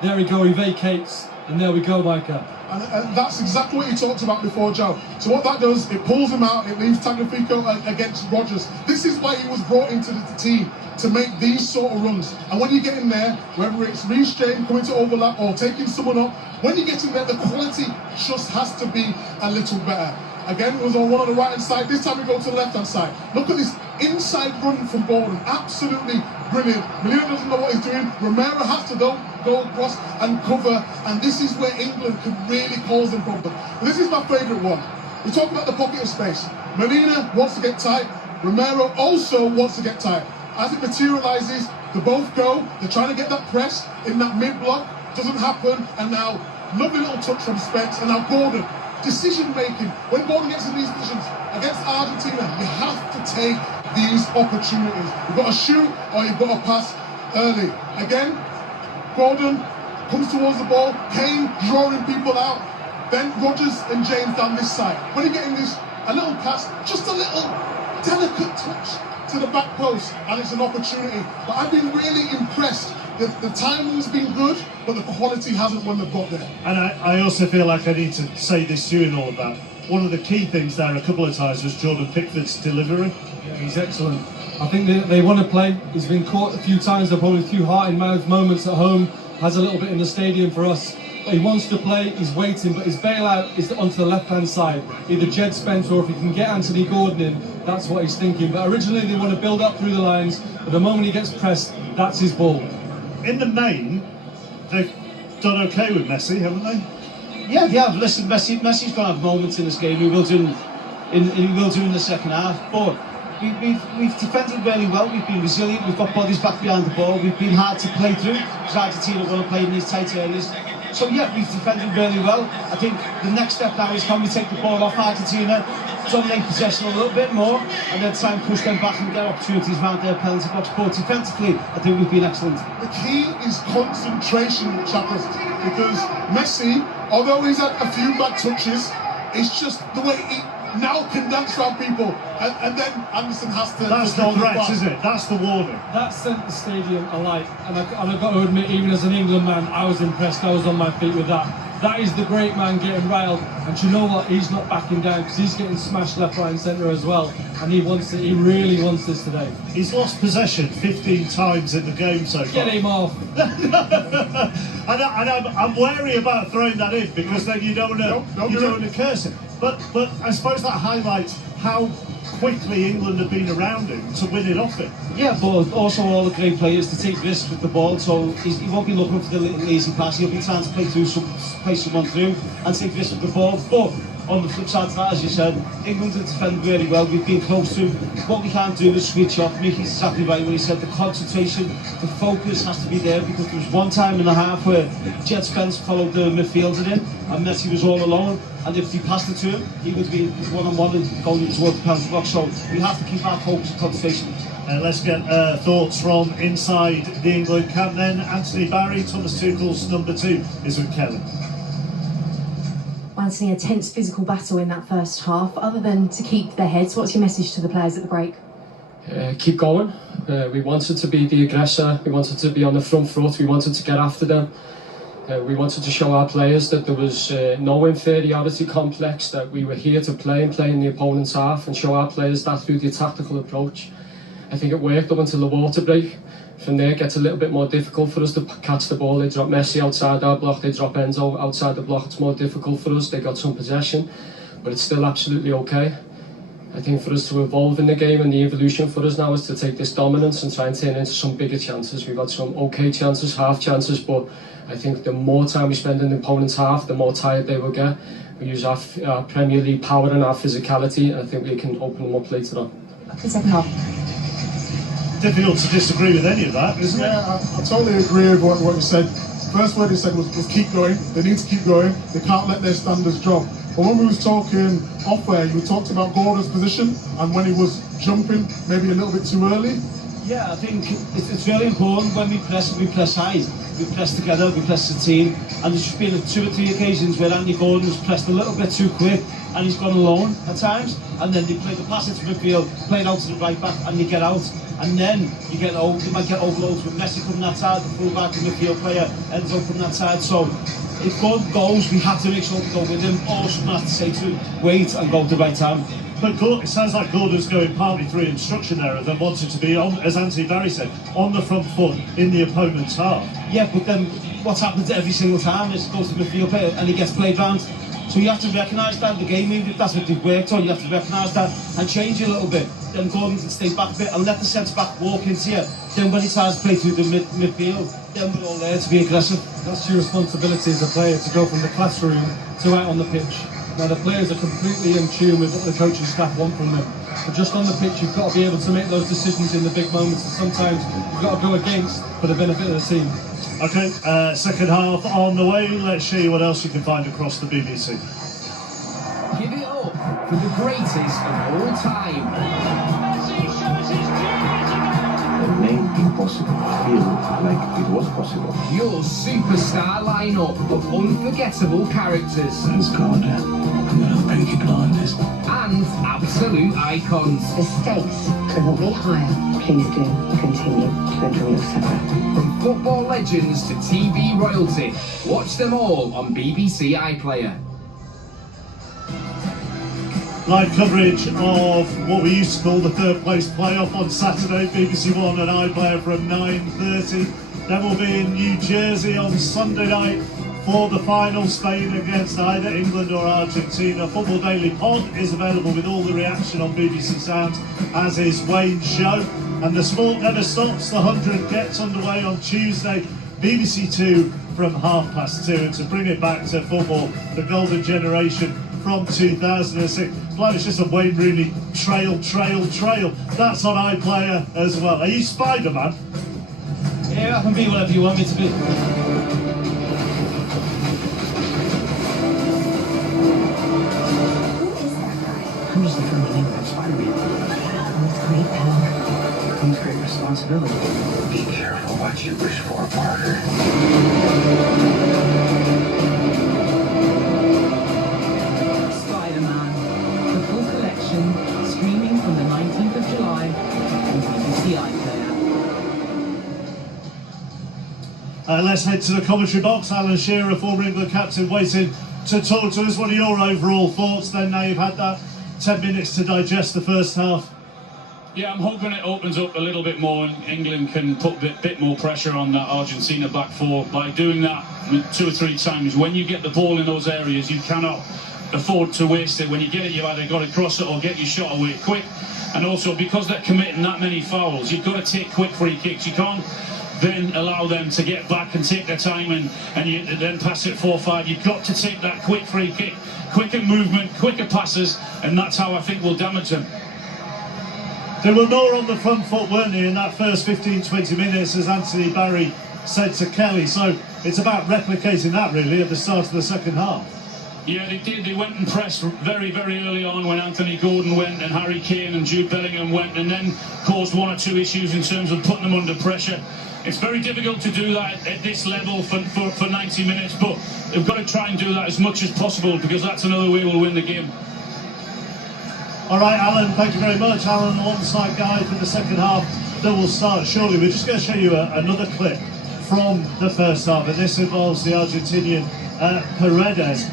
There we go, he vacates. And there we go, Micah. And that's exactly what you talked about before, Joe. So what that does, it pulls him out, it leaves Tagliafico against Rodgers. This is why he was brought into the team, to make these sort of runs. And when you get in there, whether it's Reece James coming to overlap or taking someone up, when you get in there, the quality just has to be a little better. Again, it was on one on the right-hand side. This time we go to the left-hand side. Look at this inside run from Gordon. Absolutely brilliant. Molina doesn't know what he's doing. Romero has to go across and cover. And this is where England could really cause them problems. This is my favourite one. We talk about the pocket of space. Molina wants to get tight. Romero also wants to get tight. As it materialises, they both go. They're trying to get that press in that mid-block. Doesn't happen. And now, lovely little touch from Spence. And now Gordon. Decision making. When Gordon gets in these positions against Argentina, you have to take these opportunities. You've got to shoot or you've got to pass early. Again, Gordon comes towards the ball. Kane drawing people out. Then Rodgers and James down this side. When you get in this, a little pass, just a little delicate touch to the back post, and it's an opportunity. But I've been really impressed. The timing's been good, but the quality hasn't when they've got there. And I also feel like I need to say this to you in all of that. One of the key things there a couple of times was Jordan Pickford's delivery. Yeah, he's excellent. I think they want to play. He's been caught a few times. There probably a few heart-in-mouth moments at home. Has a little bit in the stadium for us. But he wants to play, he's waiting, but his bailout is onto the left-hand side. Either Jed Spence or if he can get Anthony Gordon in, that's what he's thinking. But originally they want to build up through the lines, but the moment he gets pressed, that's his ball. In the main, they've done okay with Messi, haven't they? Yeah, they have. Listen, Messi's going to have moments in this game. He will do in the second half. But we've defended really well. We've been resilient. We've got bodies back behind the ball. We've been hard to play through because Argentina want to play in these tight areas. So yeah, we've defended really well. I think the next step now is can we take the ball off Argentina, dominate possession a little bit more, and then try and push them back and get opportunities around their penalty box. But defensively, I think we've been excellent. The key is concentration, chappers, because Messi, although he's had a few bad touches, it's just the way he now can dance around people, and then Anderson has to. That's the threat, isn't it? That's the warning. That sent the stadium alight, and I've got to admit, even as an England man, I was impressed. I was on my feet with that. That is the great man getting riled, and do you know what? He's not backing down because he's getting smashed left, right, and centre as well, and he wants it. He really wants this today. He's lost possession 15 times in the game so far. Get him off. and I'm wary about throwing that in because then you don't want to curse him. But I suppose that highlights how quickly England have been around him to win it off him. Yeah, but also all the great players to take risks with the ball, so he won't be looking for the little easy pass. He'll be trying to play someone through and take risks with the ball. But on the flip side of that, as you said, England have defended really well. We've been close to what we can't do is switch off. Mickey's exactly right when he said the concentration, the focus has to be there, because there was one time in the half where Jet Spence followed the midfielder in and Messi was all alone, and if he passed it to him, he would be one-on-one and going towards the penalty box. So we have to keep our focus and concentration. Let's get thoughts from inside the England camp then. Anthony Barry, Thomas Tuchel's number 2, is with Kevin. Anthony, a tense physical battle in that first half. Other than to keep their heads, what's your message to the players at the break? Keep going. We wanted to be the aggressor. We wanted to be on the front foot. We wanted to get after them. We wanted to show our players that there was no inferiority complex, that we were here to play and play in the opponent's half, and show our players that through the tactical approach. I think it worked up until the water break. From there it gets a little bit more difficult for us to catch the ball. They drop Messi outside our block, they drop Enzo outside the block. It's more difficult for us. They got some possession, but it's still absolutely okay. I think for us to evolve in the game, and the evolution for us now is to take this dominance and try and turn it into some bigger chances. We've got some okay chances, half chances, but I think the more time we spend in the opponent's half, the more tired they will get. We use our Premier League power and our physicality, and I think we can open them up later on. The second half. Difficult to disagree with any of that, isn't it? Yeah, I totally agree with what you said. First word he said was keep going. They need to keep going. They can't let their standards drop. But when we was talking off air, you talked about Gordon's position and when he was jumping maybe a little bit too early. Yeah, I think it's really important when we press high. We press together, we press the team, and there's just been 2 or 3 occasions where Andy Gordon has pressed a little bit too quick and he's gone alone at times, and then they play the pass into midfield, play it out to the right back, and they get out, and then you might get overloads with Messi from that side, the full back, the midfield player, Enzo from that side. So if Gordon goes, we have to make sure we go with him, or someone has to say to him, wait and go at the right time. But it sounds like Gordon's going partly through instruction there of them wanting to be, on, as Anthony Barry said, on the front foot in the opponent's half. Yeah, but then what's happened every single time is goes to the midfield player and he gets played round. So you have to recognise that in the game, if that's what they've worked on, you have to recognise that and change it a little bit. Then Gordon can stay back a bit and let the centre-back walk into you. Then when he tries to play through the midfield, then we're all there to be aggressive. That's your responsibility as a player, to go from the classroom to out on the pitch. Now the players are completely in tune with what the coaching staff want from them. But just on the pitch, you've got to be able to make those decisions in the big moments. And sometimes you've got to go against for the benefit of the team. Okay, second half on the way. Let's show you what else you can find across the BBC. Give it up for the greatest of all time. Messi shows his genius again. It made the impossible feel like it was possible. Your superstar lineup of unforgettable characters. Thanks God, I'm not the Peaky Blinders. And absolute icons. The stakes couldn't be higher. Please do continue to enjoy your supper. From football legends to TV royalty, watch them all on BBC iPlayer. Live coverage of what we used to call the third place playoff on Saturday, BBC One and iPlayer from 9:30. Then we'll be in New Jersey on Sunday night for the final, Spain against either England or Argentina. Football Daily Pod is available with all the reaction on BBC Sounds, as is Wayne's show. And the sport never stops. The 100 gets underway on Tuesday, BBC Two from 2:30. And to bring it back to football, the golden generation from 2006. It's just a Wayne Rooney trail. That's on iPlayer as well. Are you Spider-Man? Yeah, I can be whatever you want me to be. Who is that guy? I'm just a friend of England, Spider-Man. Comes great power. Comes great responsibility. Be careful what you wish for, Parker. Spider-Man, the full collection, streaming from the 19th of July on BBC iPlayer. Let's head to the commentary box. Alan Shearer, former England captain, waiting to talk to us. What are your overall thoughts then, now you've had that 10 minutes to digest the first half? Yeah, I'm hoping it opens up a little bit more and England can put a bit more pressure on that Argentina back four by doing that 2 or 3 times. When you get the ball in those areas, you cannot afford to waste it. When you get it, you've either got to cross it or get your shot away quick. And also, because they're committing that many fouls, you've got to take quick free kicks. You can't then allow them to get back and take their time and you then pass it 4-5. You've got to take that quick free kick, quicker movement, quicker passes, and that's how I think we'll damage them. They were more on the front foot, weren't they, in that first 15-20 minutes, as Anthony Barry said to Kelly. So it's about replicating that, really, at the start of the second half. Yeah, they did. They went and pressed very, very early on when Anthony Gordon went and Harry Kane and Jude Bellingham went, and then caused one or two issues in terms of putting them under pressure. It's very difficult to do that at this level for 90 minutes, but they've got to try and do that as much as possible, because that's another way we'll win the game. All right, Alan, thank you very much. Alan, alongside Guy for the second half that will start shortly. We're just going to show you another clip from the first half, and this involves the Argentinian Paredes,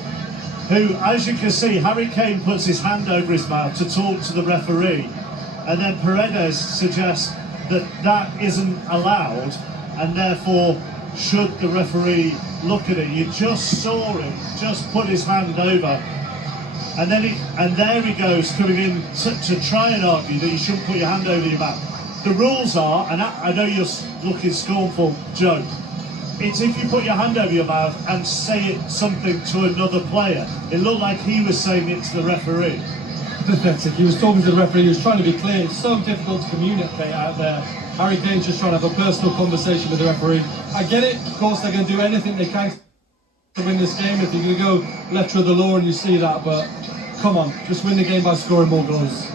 who, as you can see, Harry Kane puts his hand over his mouth to talk to the referee, and then Paredes suggests that that isn't allowed, and therefore should the referee look at it. You just saw him just put his hand over, and then there he goes, coming in to try and argue that you shouldn't put your hand over your mouth. The rules are, and I know you're looking scornful, Joe, it's if you put your hand over your mouth and say something to another player. It looked like he was saying it to the referee. Pathetic. He was talking to the referee, he was trying to be clear. It's so difficult to communicate out there. Harry Kane's just trying to have a personal conversation with the referee. I get it, of course they're going to do anything they can to win this game. If you're going to go letter of the law and you see that, but come on, just win the game by scoring more goals.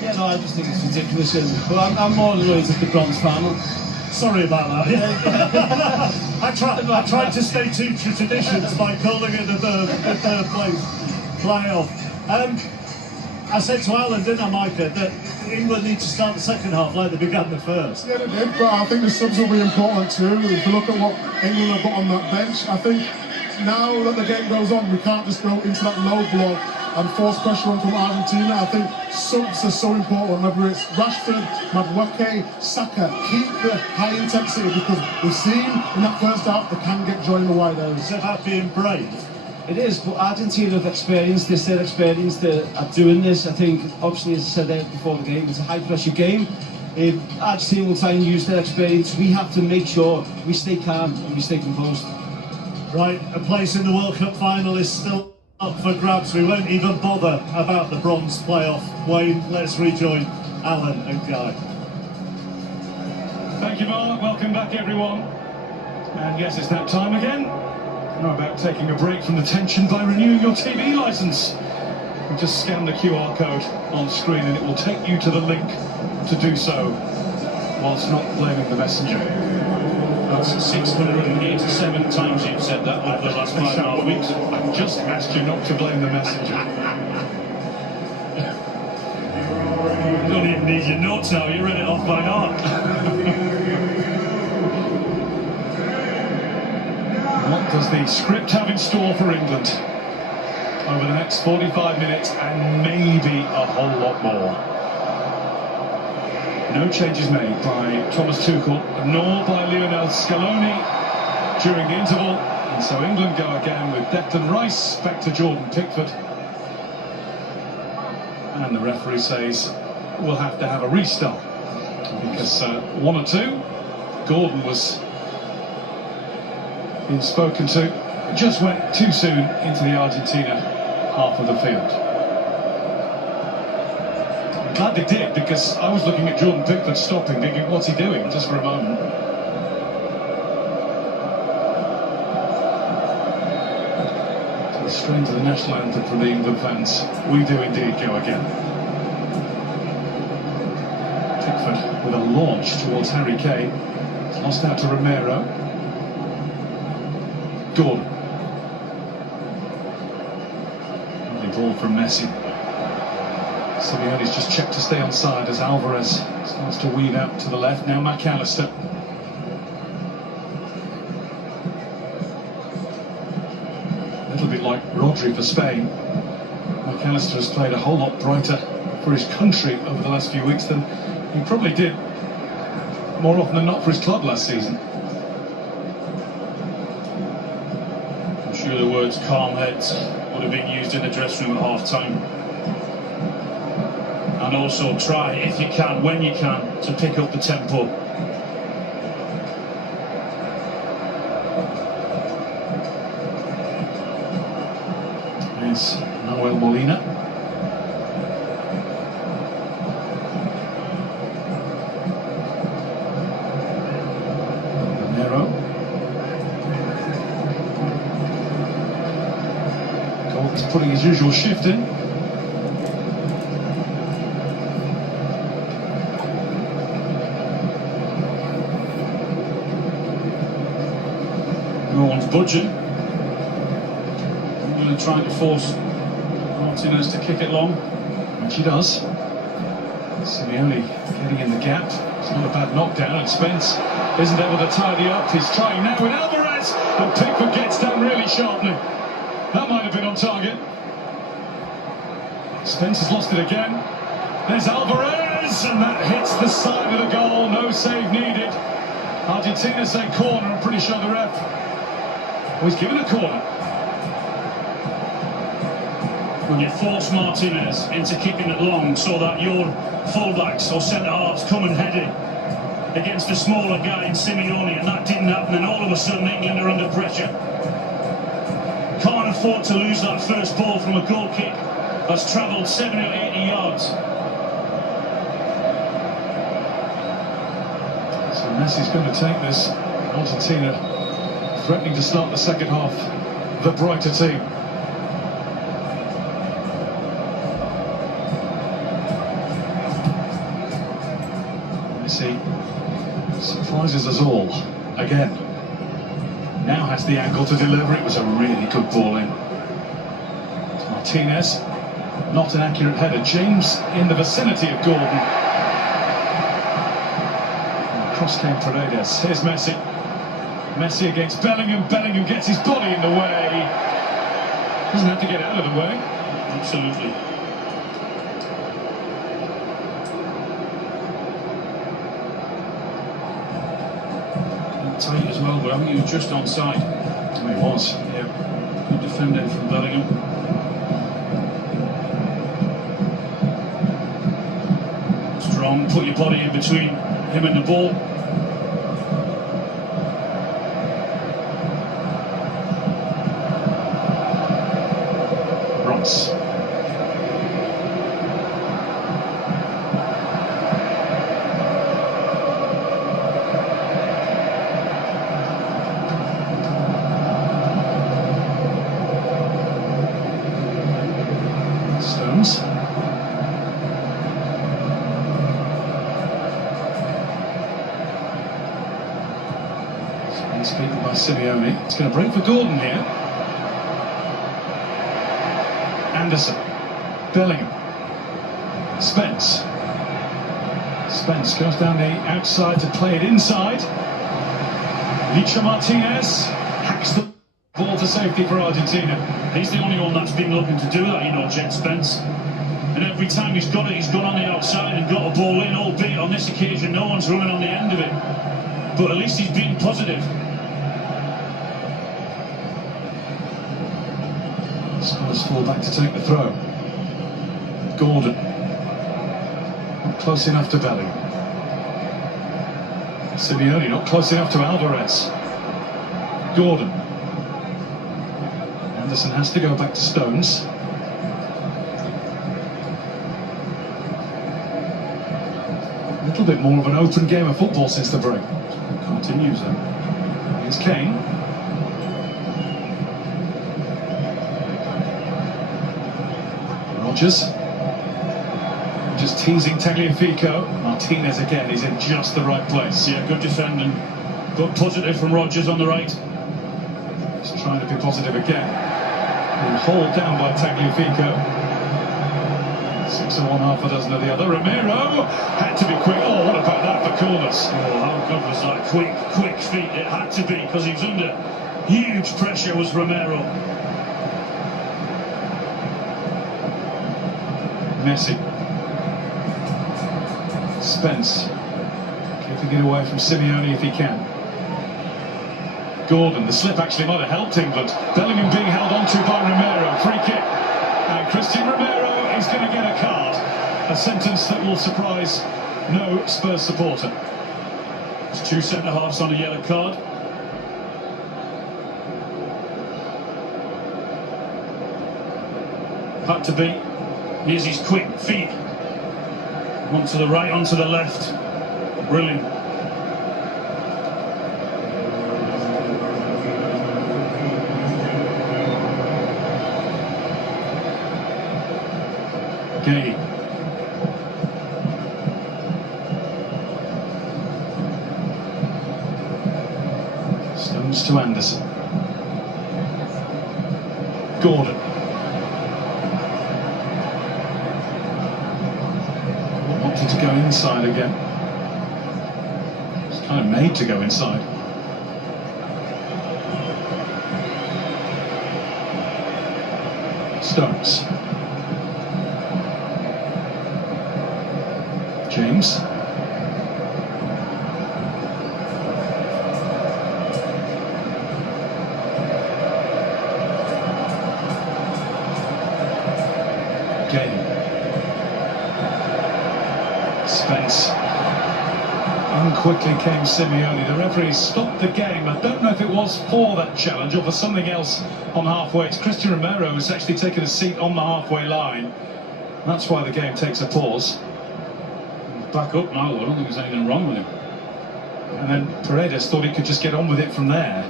Yeah, no, I just think it's ridiculous. But I'm more annoyed at the bronze panel. Sorry about that. I tried to stay true to traditions by calling it the third place playoff. I said to Alan, didn't I, Micah, that England need to start the second half like they began the first. Yeah, they did, but I think the subs will be important too. If you look at what England have got on that bench, I think now that the game goes on, we can't just go into that low block and force pressure on from Argentina. I think subs are so important, whether it's Rashford, Madueke, Saka. Keep the high intensity, because we've seen in that first half they can get joy in the wide areas. It's about being brave. It is, but Argentina have experienced this, they're experienced at doing this. I think, obviously, as I said there before the game, it's a high-pressure game. If Argentina will try and use their experience, we have to make sure we stay calm and we stay composed. Right, a place in the World Cup final is still up for grabs. We won't even bother about the bronze playoff. Wayne, let's rejoin Alan and Guy. Thank you, Mark. Welcome back, everyone. And yes, it's that time again. How about taking a break from the tension by renewing your TV licence? You just scan the QR code on screen and it will take you to the link to do so, whilst not blaming the messenger. That's 687 times you've said that over the last 5.5 weeks. I've just asked you not to blame the messenger. You don't even need your notes now, you read it off by heart. What does the script have in store for England over the next 45 minutes and maybe a whole lot more? No changes made by Thomas Tuchel, nor by Lionel Scaloni during the interval. And so England go again with Declan Rice back to Jordan Pickford. And the referee says we'll have to have a restart because 1 or 2, Gordon was being spoken to, just went too soon into the Argentina half of the field. I'm glad they did, because I was looking at Jordan Pickford stopping, thinking, what's he doing, just for a moment. To the strains of the national anthem from the England fans, we do indeed go again. Pickford with a launch towards Harry Kane, it's lost out to Romero. Gordon. Lovely ball from Messi. Simeone's just checked to stay onside as Alvarez starts to weave out to the left. Now McAllister. A little bit like Rodri for Spain. McAllister has played a whole lot brighter for his country over the last few weeks than he probably did more often than not for his club last season. The words calm heads would have been used in the dressing room at half-time. And also try, if you can, when you can, to pick up the tempo. is Noel Molina. Romero. Gordon's putting his usual shift in. No one's budging. I'm going to try to force Martinez to kick it long, which he does. Simeone getting in the gap. It's not a bad knockdown, and Spence isn't able to tidy up. He's trying now with Alvarez, and Pickford gets down really sharply. That might have been on target. Spence has lost it again. There's Alvarez, and that hits the side of the goal. No save needed. Argentina say corner. I'm pretty sure the ref was given a corner. When you force Martinez into keeping it long so that your fullbacks or centre-halves come and head it against a smaller guy in Simeone, and that didn't happen, and all of a sudden England are under pressure. Can't afford to lose that first ball from a goal kick that's travelled 70 or 80 yards. So Messi's going to take this. Argentina threatening to start the second half, the brighter team. Messi surprises us all again. Now has the angle to deliver. It was a really good ball in. Martinez, not an accurate header. James in the vicinity of Gordon. And cross came Paredes. Here's Messi. Messi against Bellingham. Bellingham gets his body in the way. Doesn't have to get out of the way. Absolutely. Tight as well, but I think he was just onside. Oh, he was. Yeah. Good defending from Bellingham. Strong, put your body in between him and the ball. Ross. Stones. Speaking by Simeone. It's going to break for Gordon here. Anderson. Bellingham. Spence. Spence goes down the outside to play it inside. Licha Martinez hacks the ball to safety for Argentina. He's the only one that's been looking to do that, you know, Jet Spence. And every time he's got it, he's gone on the outside and got a ball in, albeit on this occasion no one's running on the end of it. But at least he's been positive. Spurs fall back to take the throw. Gordon. Not close enough to Bellingham. Simeone not close enough to Alvarez. Gordon. Anderson has to go back to Stones. A little bit more of an open game of football since the break. Continues then. It's Kane. Rodgers. Just teasing Tagliafico. Martinez again is in just the right place. Yeah, good defending. Good positive from Rodgers on the right. He's trying to be positive again. And hauled down by Tagliafico. 6 of one, half a dozen of the other. Romero had to be quick. Oh, what about that for coolness? Oh, how good was that? Quick feet. It had to be, because he was under huge pressure, was Romero. Messi. Spence. Keeping it away from Simeone if he can. Gordon, the slip actually might have helped England. Bellingham being held onto by Romero. Free kick. And Christian Romero is going to get a card. A sentence that will surprise no Spurs supporter. There's two centre-halves on a yellow card. had to be. Here's his quick feet. One to the right, on to the left. Brilliant. Okay. Stones to Anderson. Gordon. Wanted to go inside again. It's kind of made to go inside. Stones. James. Spence. In quickly came Simeone. The referee stopped the game. I don't know if it was for that challenge or for something else on halfway. It's Christian Romero who's actually taken a seat on the halfway line. That's why the game takes a pause. Back up now, I don't think there's anything wrong with him. And then Paredes thought he could just get on with it from there.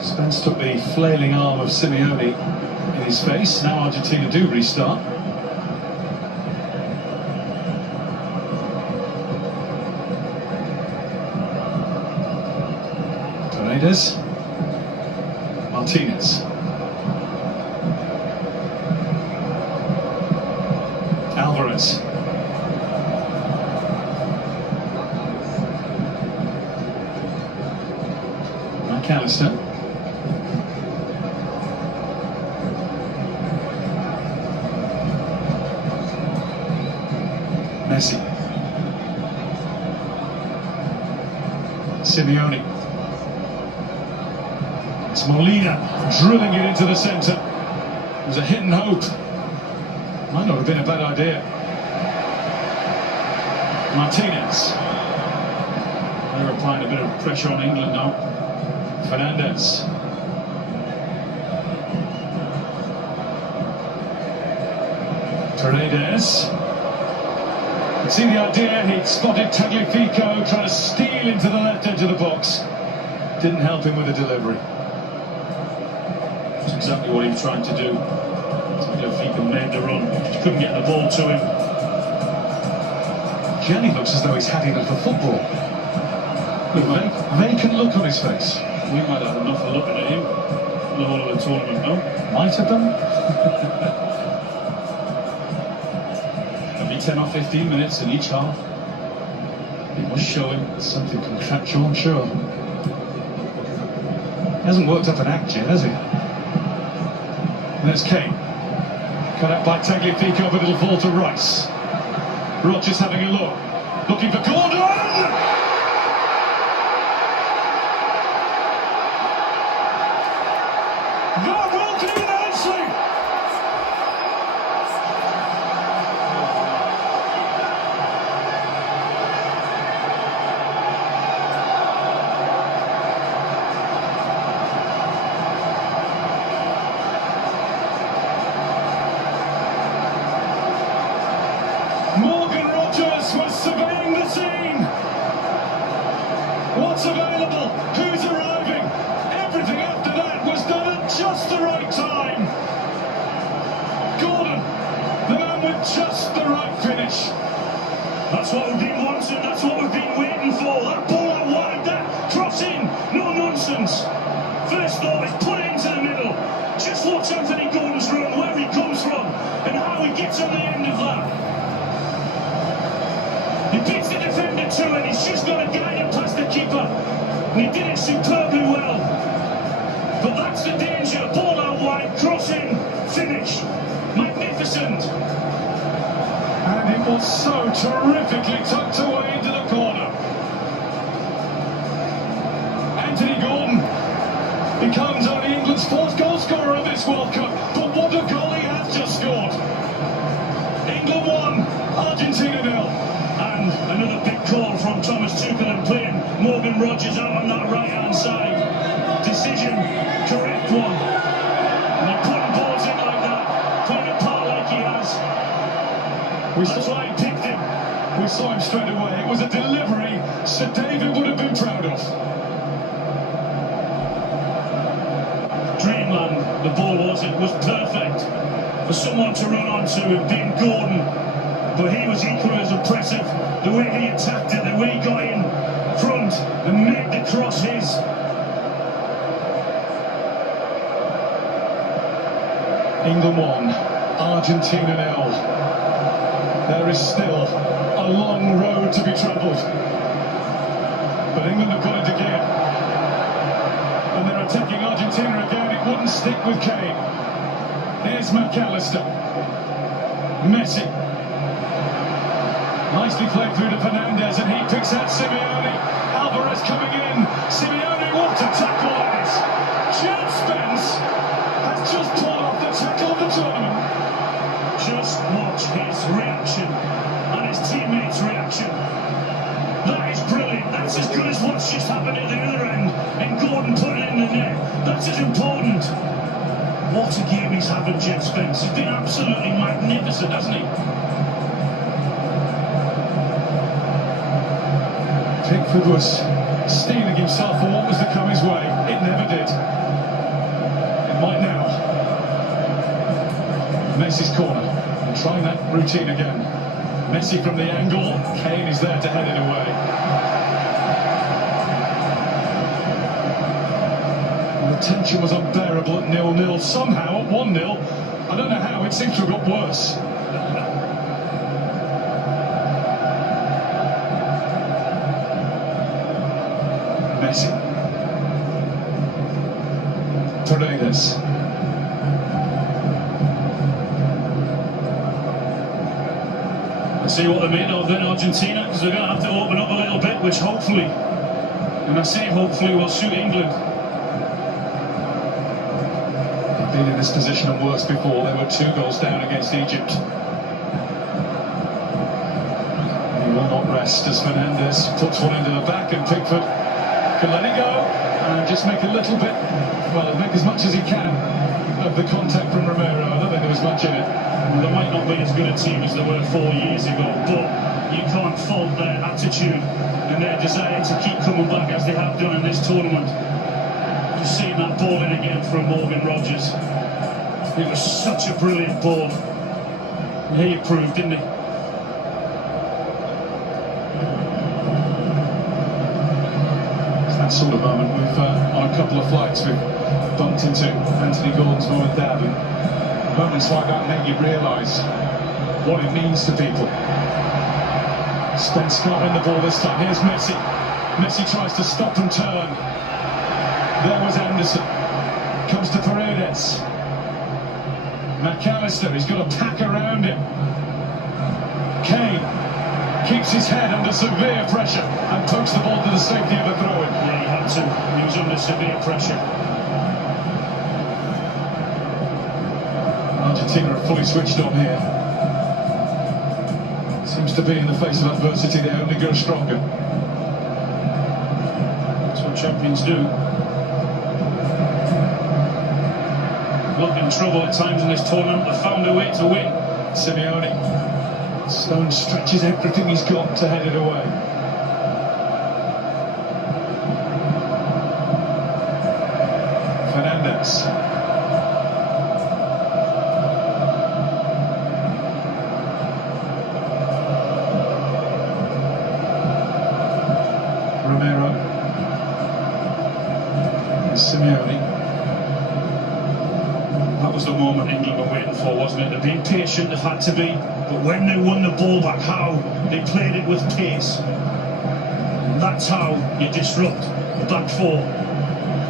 Spence took the flailing arm of Simeone in his face. Now Argentina do restart. Paredes. Martinez. Alvarez. McAllister. Messi. Simeone. It's Molina drilling it into the centre. It was a hit and hope. Might not have been a bad idea. Martinez. They're applying a bit of pressure on England now. Fernandez. Paredes. You see the idea, he spotted Tagliafico trying to steal into the left edge of the box. Didn't help him with the delivery. That's exactly what he was trying to do. Tagliafico made the run, just couldn't get the ball to him. Gianni looks as though he's had enough of football. Vacant look on his face. We might have enough of looking at him. The whole of the tournament, no? Might have done. 10 or 15 minutes in each half. It must show him something contractual, I'm sure. He hasn't worked up an act yet, has he? And there's Kane. Cut out by Tagliafico, but it'll fall to Rice. Rodgers having a look. Looking for Gordon! Was surveying the scene. What's available? Who's arriving? Everything after that was done at just the right time. Gordon, the man with just the right finish. That's what we've been wanting, that's what we've been waiting for. That ball out wide, that cross in, no nonsense. First thought is put it into the middle. Just watch Anthony Gordon's run, where he comes from, and how he gets on the end of that. He beats the defender to it, he's just got to guide him past the keeper. And he did it superbly well. But that's the danger, ball out wide, crossing, finish. Magnificent. And it was so terrifically tucked away into the corner. Anthony Gordon becomes only England's fourth goal scorer of this World Cup. But what a goal he has just scored. England 1, Argentina 0. And another big call from Thomas Tuchel and playing Morgan Rodgers out on that right-hand side. Decision, correct one. Sir David would have been proud of. Dreamland, the ball was. It was perfect for someone to run onto, and being Gordon. But he was equally as impressive. The way he attacked it, the way he got in front and made the cross his. England 1, Argentina 0. There is still a long road to be travelled. But England have got it again. And they're attacking Argentina again. It wouldn't stick with Kane. Here's McAllister. Messi. Nicely played through to Fernandez, and he picks out Simeone. Alvarez coming in. Simeone, what a tackle that is! Jude Spence has just pulled off the tackle of the tournament. Just watch his reaction and his teammates' reaction. That is brilliant. That's as good as what's just happened at the other end, and Gordon putting it in the net. That's as important. What a game he's having, Jude Spence. He's been absolutely magnificent, hasn't he? Pickford was steeling himself for what was to come his way. It never did. It might now. Messi's corner. And trying that routine again. Messi from the angle. Kane is there to head it away. And the tension was unbearable at 0-0. Somehow at 1-0, I don't know how, it seems to have got worse. Messi. Paredes. Let's see what they make of then, Argentina, because they're going to have to open up a little bit, which hopefully, and I say hopefully, will suit England. They've been in this position and worse before. They were 2 goals down against Egypt. He will not rest as Fernandez puts one into the back, and Pickford can let it go and just make a little bit, well, make as much as he can of the contact from Romero. I don't think there was much in it. Well, they might not be as good a team as they were 4 years ago, but you can't fault their attitude and their desire to keep coming back as they have done in this tournament. Just seeing that ball in again from Morgan Rogers. It was such a brilliant ball. And he improved, didn't he? It's that sort of moment. We've on a couple of flights we've bumped into Anthony Gordon's mum and dad, and moments like that make you realise what it means to people. Spence can't win the ball this time. Here's Messi. Messi tries to stop and turn. There was Anderson. Comes to Paredes. McAllister, he's got a pack around him. Kane keeps his head under severe pressure and pokes the ball to the safety of the throw-in. Yeah, he had to. He was under severe pressure. Argentina are fully switched on here. Seems to be in the face of adversity, they only grow stronger. That's what champions do. Looked in trouble at times in this tournament, they found a way to win. Simeone. Stone stretches everything he's got to head it away. Fernandez. Romero. And Simeone. That was the moment England were waiting for, wasn't it? They've been patient, they've had to be, but when they won the ball back, how? They played it with pace. And that's how you disrupt the back four.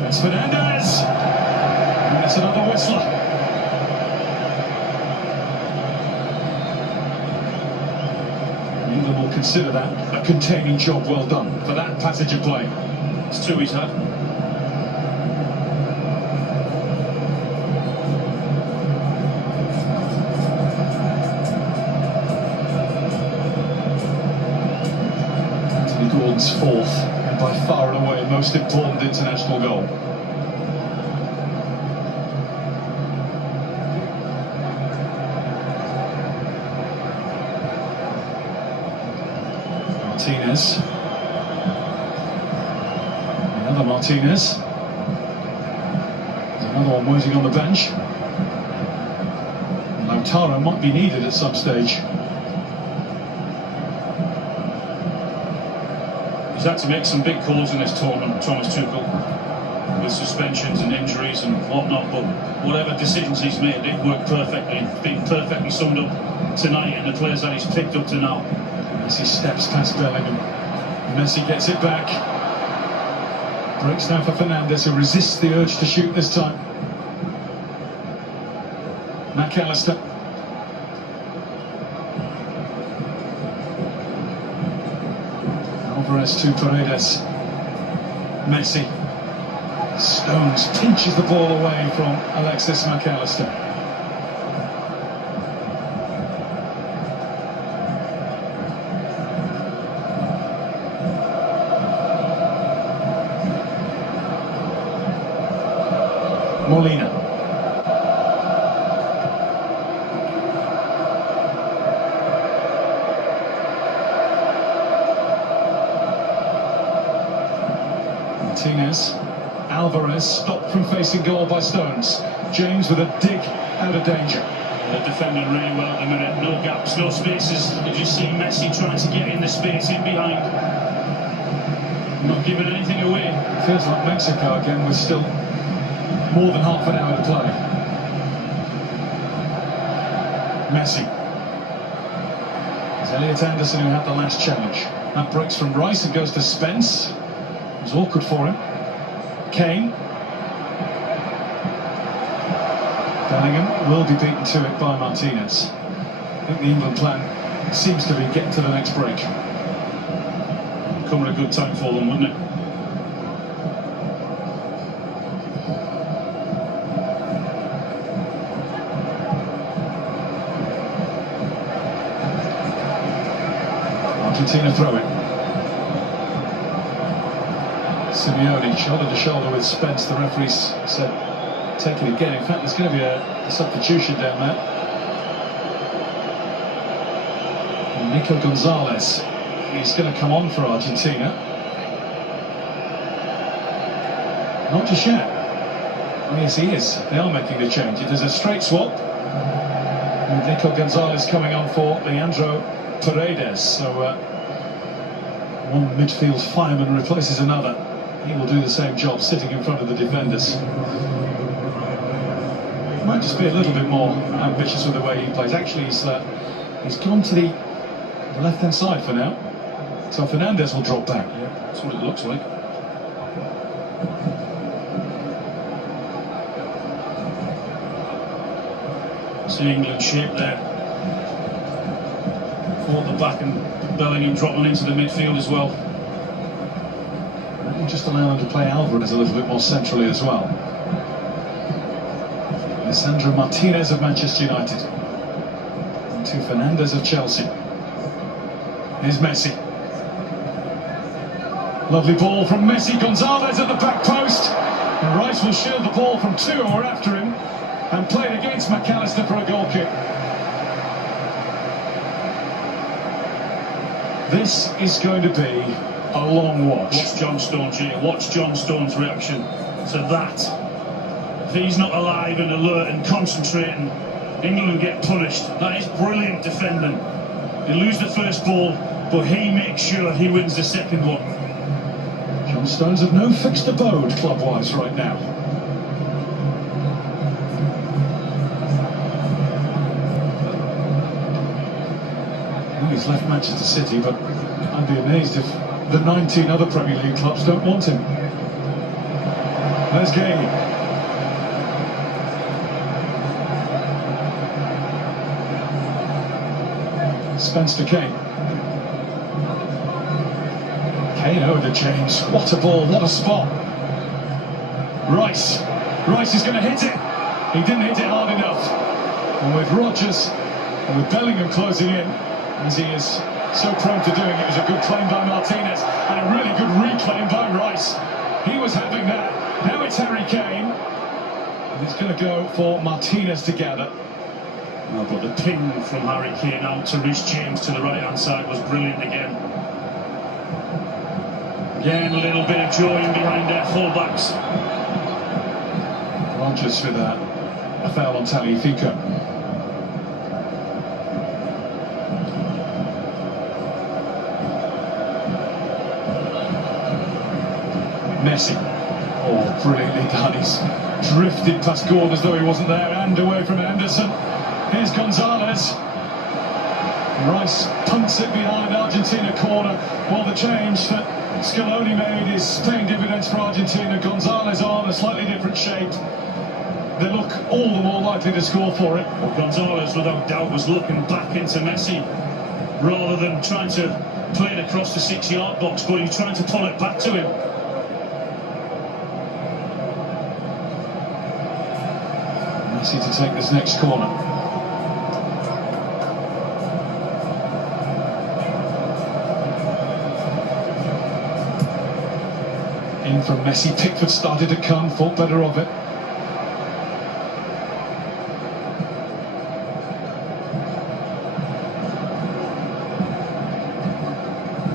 It's Fernandez! And it's another whistler. England will consider that a containing job well done for that passage of play. It's 2 he's had. Gordon's fourth, and by far and away most important international goal. Martinez. Another Martinez. Another one waiting on the bench. Lautaro might be needed at some stage. He's had to make some big calls in this tournament, Thomas Tuchel, with suspensions and injuries and whatnot, but whatever decisions he's made, they've worked perfectly. It's been perfectly summed up tonight in the players that he's picked up to now. Messi steps past Bellingham. Messi gets it back. Breaks down for Fernandes, who resists the urge to shoot this time. McAllister. Alvarez to Paredes. Messi. Stones pinches the ball away from Alexis McAllister. Molina. Martinez. Alvarez stopped from facing goal by Stones. James with a dig out of danger. They're defending really well at the minute. No gaps, no spaces. You just see Messi trying to get in the space in behind. Not giving anything away. It feels like Mexico again with still more than half an hour to play. Messi. It's Elliot Anderson who had the last challenge. That breaks from Rice and goes to Spence. It was awkward for him. Kane. Bellingham will be beaten to it by Martinez. I think the England plan seems to be getting to the next break. Coming a good time for them, wouldn't it? Argentina throw it. Simeone shoulder to shoulder with Spence. The referees said take it again. In fact, there's going to be a substitution down there. And Nico Gonzalez, he's going to come on for Argentina. Not just yet. Oh yes, he is. They are making the change. It is a straight swap. With Nico Gonzalez coming on for Leandro Paredes. So one midfield fireman replaces another. He will do the same job sitting in front of the defenders. Might just be a little bit more ambitious with the way he plays. Actually, he's gone to the left-hand side for now. So Fernandes will drop back. Yeah, that's what it looks like. See England shape there. Caught the back and Bellingham dropping into the midfield as well. That will just allow them to play Alvarez a little bit more centrally as well. Lisandro Martinez of Manchester United. And to Fernandes of Chelsea. Here's Messi. Lovely ball from Messi. Gonzalez at the back post. And Rice will shield the ball from two who are after him. And played against McAllister for a goal kick. This is going to be a long watch. Watch John Stones here. Watch John Stones' reaction to that. If he's not alive and alert and concentrating, England get punished. That is brilliant defending. They lose the first ball, but he makes sure he wins the second one. John Stones have no fixed abode club-wise right now. He's left Manchester City, but I'd be amazed if the 19 other Premier League clubs don't want him. There's Gay. Spence to Kane. Kane over to James. What a ball, what a spot. Rice. Rice is going to hit it. He didn't hit it hard enough. And with Rodgers and with Bellingham closing in, as he is so prone to doing, it was a good claim by Martinez and a really good reclaim by Rice. He was having that. Now it's Harry Kane. And he's going to go for Martinez to gather. Oh, but the ping from Harry Kane out to Reece James to the right-hand side was brilliant again. Again, a little bit of joy in behind their fullbacks. Rogers with a foul on Tagliafico. Messi. Oh, brilliantly done. He's drifted past Gordon as though he wasn't there, and away from Anderson. Here's Gonzalez. Rice punts it behind Argentina corner. Well, the change that Scaloni made is paying dividends for Argentina. Gonzalez on a slightly different shape. They look all the more likely to score for it. Well, Gonzalez, without doubt, was looking back into Messi rather than trying to play it across the 6-yard box, but he's trying to pull it back to him. Messi to take this next corner. In from Messi. Pickford started to come, thought better of it.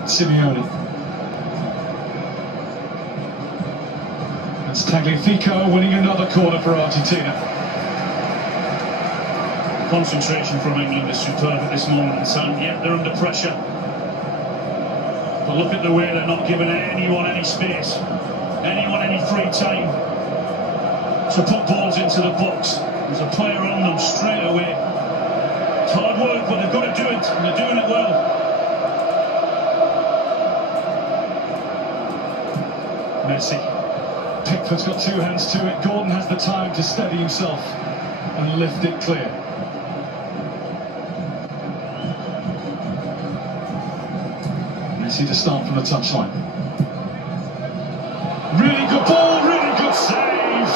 Simeone. That's Tagliafico winning another corner for Argentina. Concentration from England is superb at this moment in time. Yeah, they're under pressure. But look at the way they're not giving anyone any space, anyone any free time to put balls into the box. There's a player on them straight away. It's hard work, but they've got to do it, and they're doing it well. Messi. Pickford's got two hands to it. Gordon has the time to steady himself and lift it clear. Messi to start from the touchline. Really good ball, really good save.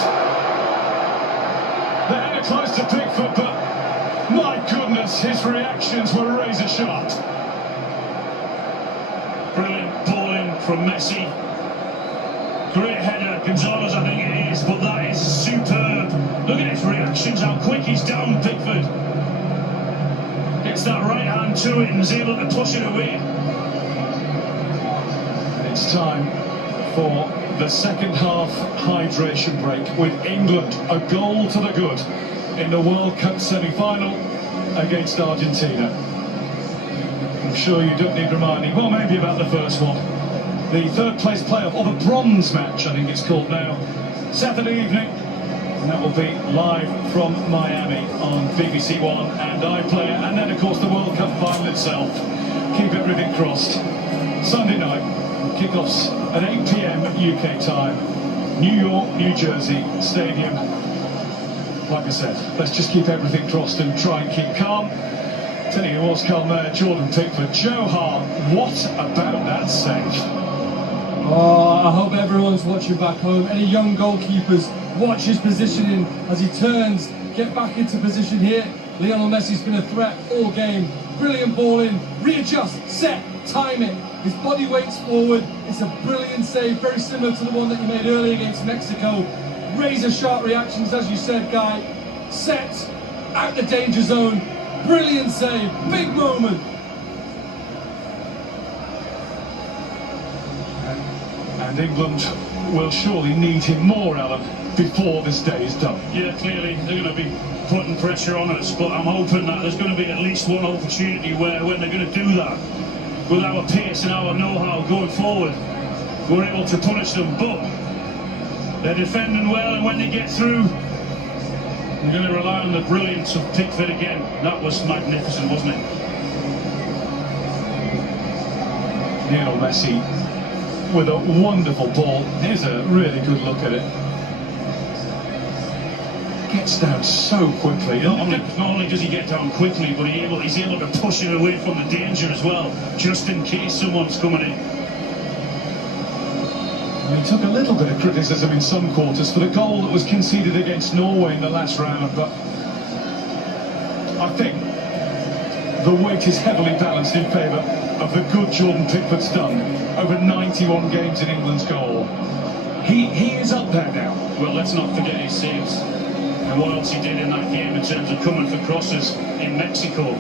The header close to Pickford, but my goodness, his reactions were razor sharp. Brilliant balling from Messi. Great header, Gonzalez I think it is, but that is superb. Look at his reactions, how quick he's down, Pickford. Gets that right hand to it and is able to push it away. It's time for the second half hydration break with England a goal to the good in the World Cup semi-final against Argentina. I'm sure you don't need reminding, well, maybe about the first one. The third place playoff, or the bronze match I think it's called now, Saturday evening, and that will be live from Miami on BBC One and iPlayer, and then of course the World Cup final itself. Keep everything crossed. Sunday night, kickoffs at 8 PM UK time, New York, New Jersey Stadium. Like I said, let's just keep everything crossed and try and keep calm. Telling you what's calm there, Jordan Pickford. Joe Hart, what about that save? Oh, I hope everyone's watching back home. Any young goalkeepers, watch his positioning as he turns, get back into position here. Lionel Messi's been a threat all game. Brilliant ball in, readjust, set, timing. His body weight's forward. It's a brilliant save, very similar to the one that you made earlier against Mexico. Razor sharp reactions, as you said, Guy. Set, out the danger zone. Brilliant save, big moment. And England will surely need him more, Alan, before this day is done. Yeah, clearly they're going to be putting pressure on us, but I'm hoping that there's going to be at least one opportunity where when they're going to do that, with our pace and our know-how going forward, we're able to punish them. But they're defending well, and when they get through, they're going to rely on the brilliance of Pickford again. That was magnificent, wasn't it? Lionel Messi with a wonderful ball. Here's a really good look at it. Gets down so quickly. Not only does he get down quickly, but he's able to push it away from the danger as well, just in case someone's coming in. He took a little bit of criticism in some quarters for the goal that was conceded against Norway in the last round, but I think the weight is heavily balanced in favour of the good Jordan Pickford's done over 91 games in England's goal. He is up there now. Well, let's not forget his saves and what else he did in that game in terms of coming for crosses in Mexico.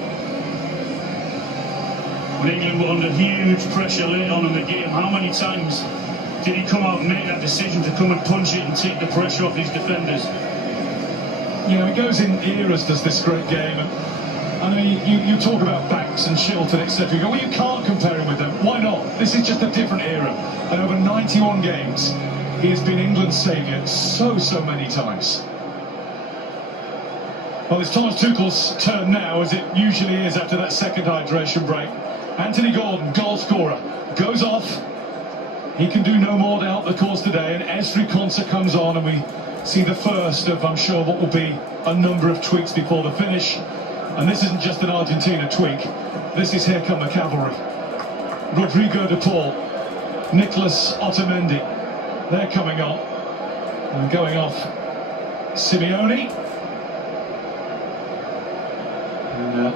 When England were under huge pressure late on in the game, how many times Did he come out and make that decision to come and punch it and take the pressure off his defenders? You know, it goes in eras, does this great game. And I know you talk about Banks and Shilton, etc. You go, well, you can't compare him with them. Why not? This is just a different era. And over 91 games, he has been England's saviour so many times. Well, it's Thomas Tuchel's turn now, as it usually is after that second hydration break. Anthony Gordon, goal scorer, goes off. He can do no more to help the cause today, and Esri Konsa comes on, and we see the first of, I'm sure, what will be a number of tweaks before the finish. And this isn't just an Argentina tweak. This is Here Come the Cavalry. Rodrigo de Paul, Nicolas Otamendi, they're coming on. And going off, Simeone. And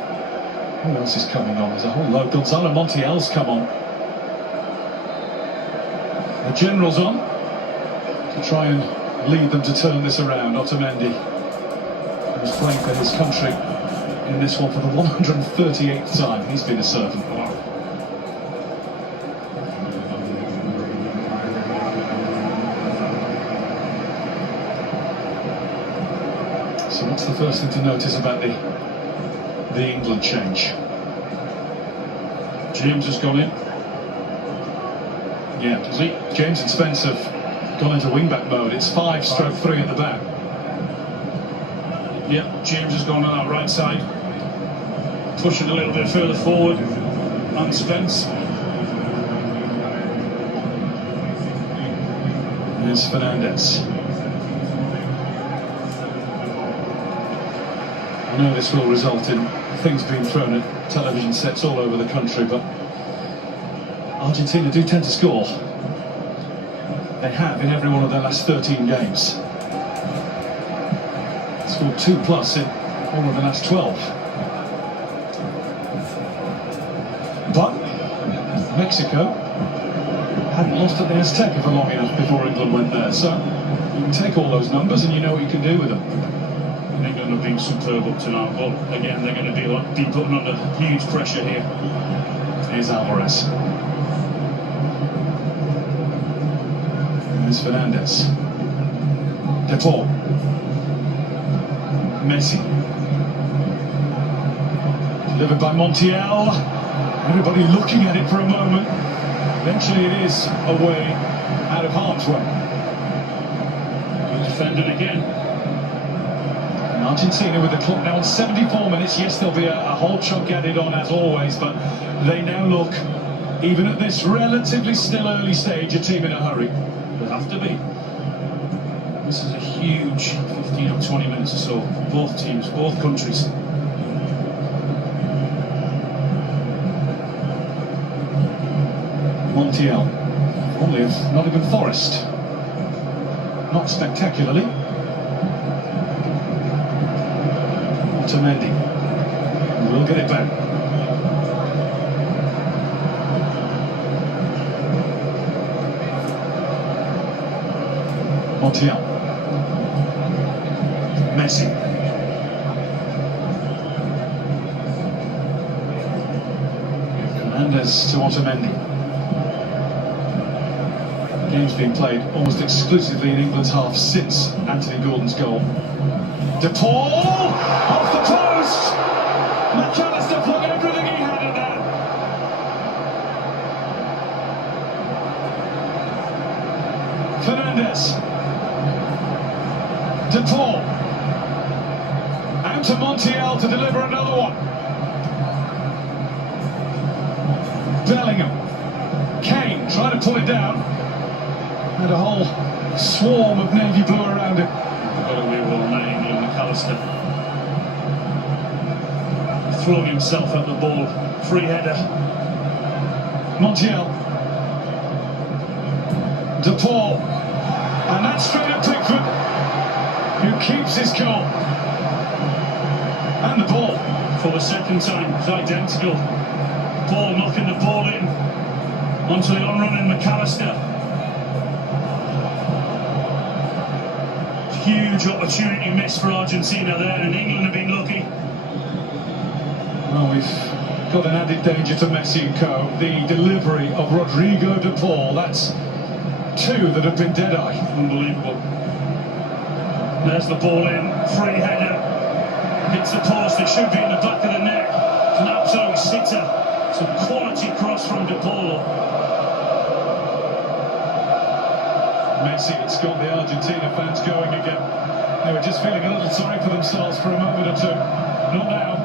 who else is coming on? There's a whole load. Gonzalo Montiel's come on. The general's on to try and lead them to turn this around. Otamendi was playing for his country in this one for the 138th time. He's been a servant. So what's the first thing to notice about the England change? James has gone in. Yeah, James and Spence have gone into wing-back mode. It's 5/3 at the back. Yep, James has gone on that right side, pushing a little bit further forward, and Spence. There's Fernandez. I know this will result in things being thrown at television sets all over the country, but Argentina do tend to score. They have in every one of their last 13 games. Scored 2+ in all of the last 12. But Mexico hadn't lost at the Azteca for long enough before England went there, so you can take all those numbers and you know what you can do with them. England have been superb up to now, but again they're going to be putting under huge pressure here. Here's Alvarez. There's Fernandez. De Paul. Messi. Delivered by Montiel. Everybody looking at it for a moment. Eventually it is away, out of harm's way. Good defending again. And Argentina with the clock now on 74 minutes. Yes, there'll be a whole chunk added on as always, but they now look, even at this relatively still early stage, a team in a hurry. They have to be. This is a huge 15 or 20 minutes or so. Both teams, both countries. Montiel, only of Nottingham Forest. Not spectacularly. Otamendi. We'll get it back. Montiel. Messi. Fernandez to Otamendi. Game's been played almost exclusively in England's half since Anthony Gordon's goal. De Paul off the post. McAllister put everything he had in there. Fernandez. De Paul. Out to Montiel to deliver another one. Bellingham. Kane trying to pull it down. And a whole swarm of navy blue around him. Got away with all night, McAllister. Throwing himself at the ball. Free header. Montiel. De Paul. And that's straight at Pickford, who keeps his goal. And the ball. For the second time, it's identical. Paul knocking the ball in onto the on-running McAllister. Huge opportunity missed for Argentina there, and England have been lucky. Well, we've got an added danger to Messi and co. The delivery of Rodrigo de Paul, that's two that have been dead-eye. Unbelievable. There's the ball in, free header. Hits the post, it should be in the back of the net. It's an absolute sitter. Some quality cross from De Paul. Messi, it's got the Argentina fans going again. They were just feeling a little sorry for themselves for a moment or two. Not now.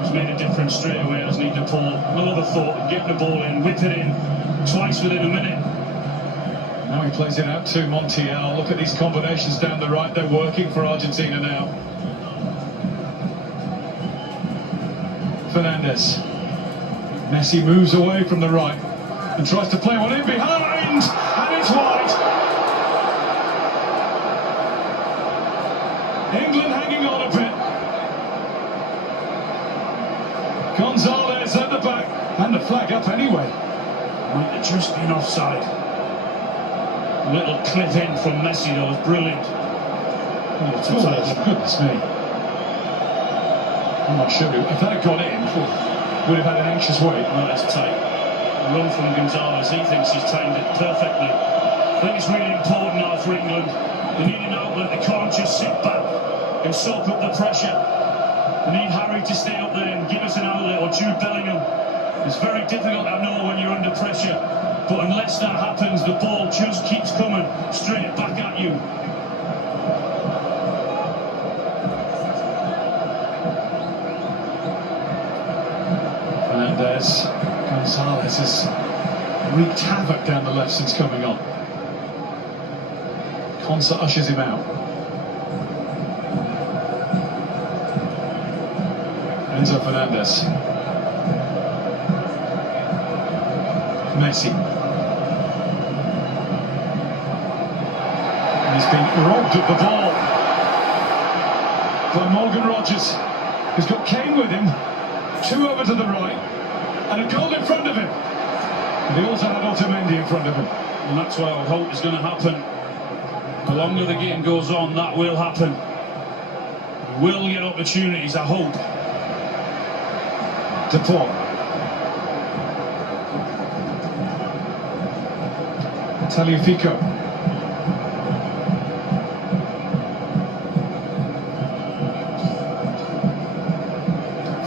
He's made a difference straight away, hasn't he, De Paul? No other thought, get the ball in, whip it in, twice within a minute. Now he plays it out to Montiel. Look at these combinations down the right. They're working for Argentina now. Fernandes. Messi moves away from the right and tries to play one in behind, and it's wide. England hanging on a bit. Gonzalez at the back, and the flag up anyway. Might have just been offside. A little clip in from Messi though was brilliant. Goodness me. I'm not sure. If that had gone in, we'd have had an anxious wait. Well, that's tight. A run from Gonzalez, he thinks he's timed it perfectly. I think it's really important now for England. They need an outlet, they can't just sit back and soak up the pressure. They need Harry to stay up there and give us an outlet, or Jude Bellingham. It's very difficult, I know, when you're under pressure. But unless that happens, the ball just keeps coming straight back at you. Fernandes. Gonzalez has wreaked havoc down the left since coming on. Konsa ushers him out. Enzo Fernandez. Messi. He's been robbed of the ball by Morgan Rogers, who's got Kane with him, two over to the right, and a goal in front of him. And he also had Otamendi in front of him. And that's what I hope is going to happen. The longer the game goes on, that will happen. We will get opportunities, I hope. De Paul. Tagliafico.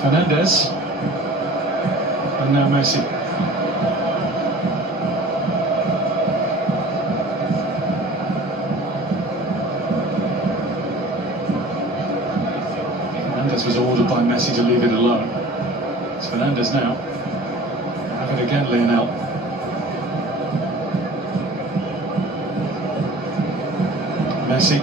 Fernandes. And now Messi. Fernandes was ordered by Messi to leave it alone. It's Fernandes now. Have it again, Lionel. Messi.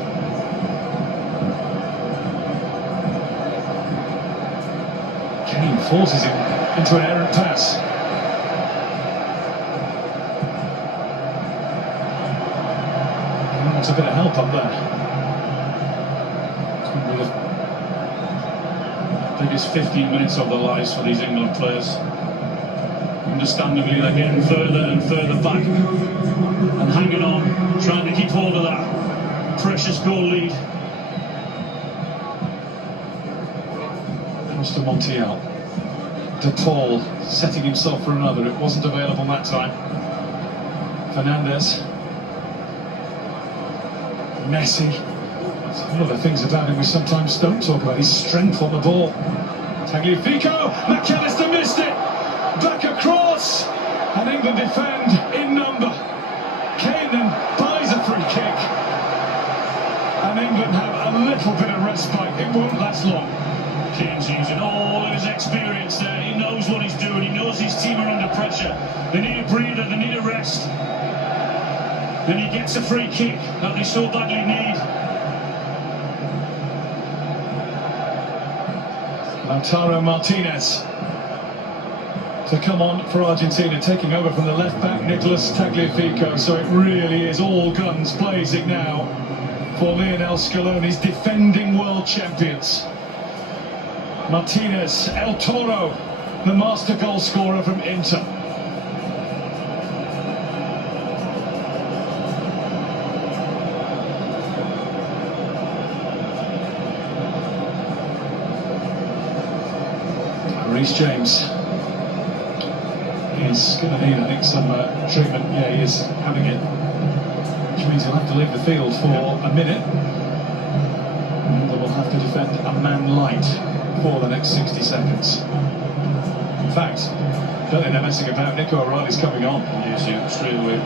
Kane forces him into an errant pass. Kane wants a bit of help up there. Biggest 15 minutes of their lives for these England players. Understandably, they're getting further and further back and hanging on, trying to keep hold of that precious goal lead. Comes to Montiel. De Paul setting himself for another. It wasn't available that time. Fernandes. Messi. It's one of the things about him we sometimes don't talk about, his strength on the ball. Tagliafico. McAllister missed it. Back across. And England defend in number. Kane then buys a free kick. And England have a little bit of respite. It won't last long. Kane's using all of his experience there. He knows what he's doing. He knows his team are under pressure. They need a breather. They need a rest. Then he gets a free kick that they so badly need. Lautaro Martinez to come on for Argentina, taking over from the left back Nicolas Tagliafico. So it really is all guns blazing now for Lionel Scaloni's defending world champions. Martinez, El Toro, the master goal scorer from Inter. Reece James. He's going to need, I think, some treatment. Yeah, he is having it, which means he'll have to leave the field for a minute. And they will have to defend a man light for the next 60 seconds. In fact, I don't think they're messing about. Nico O'Reilly's coming on. Yes, yeah, straight away.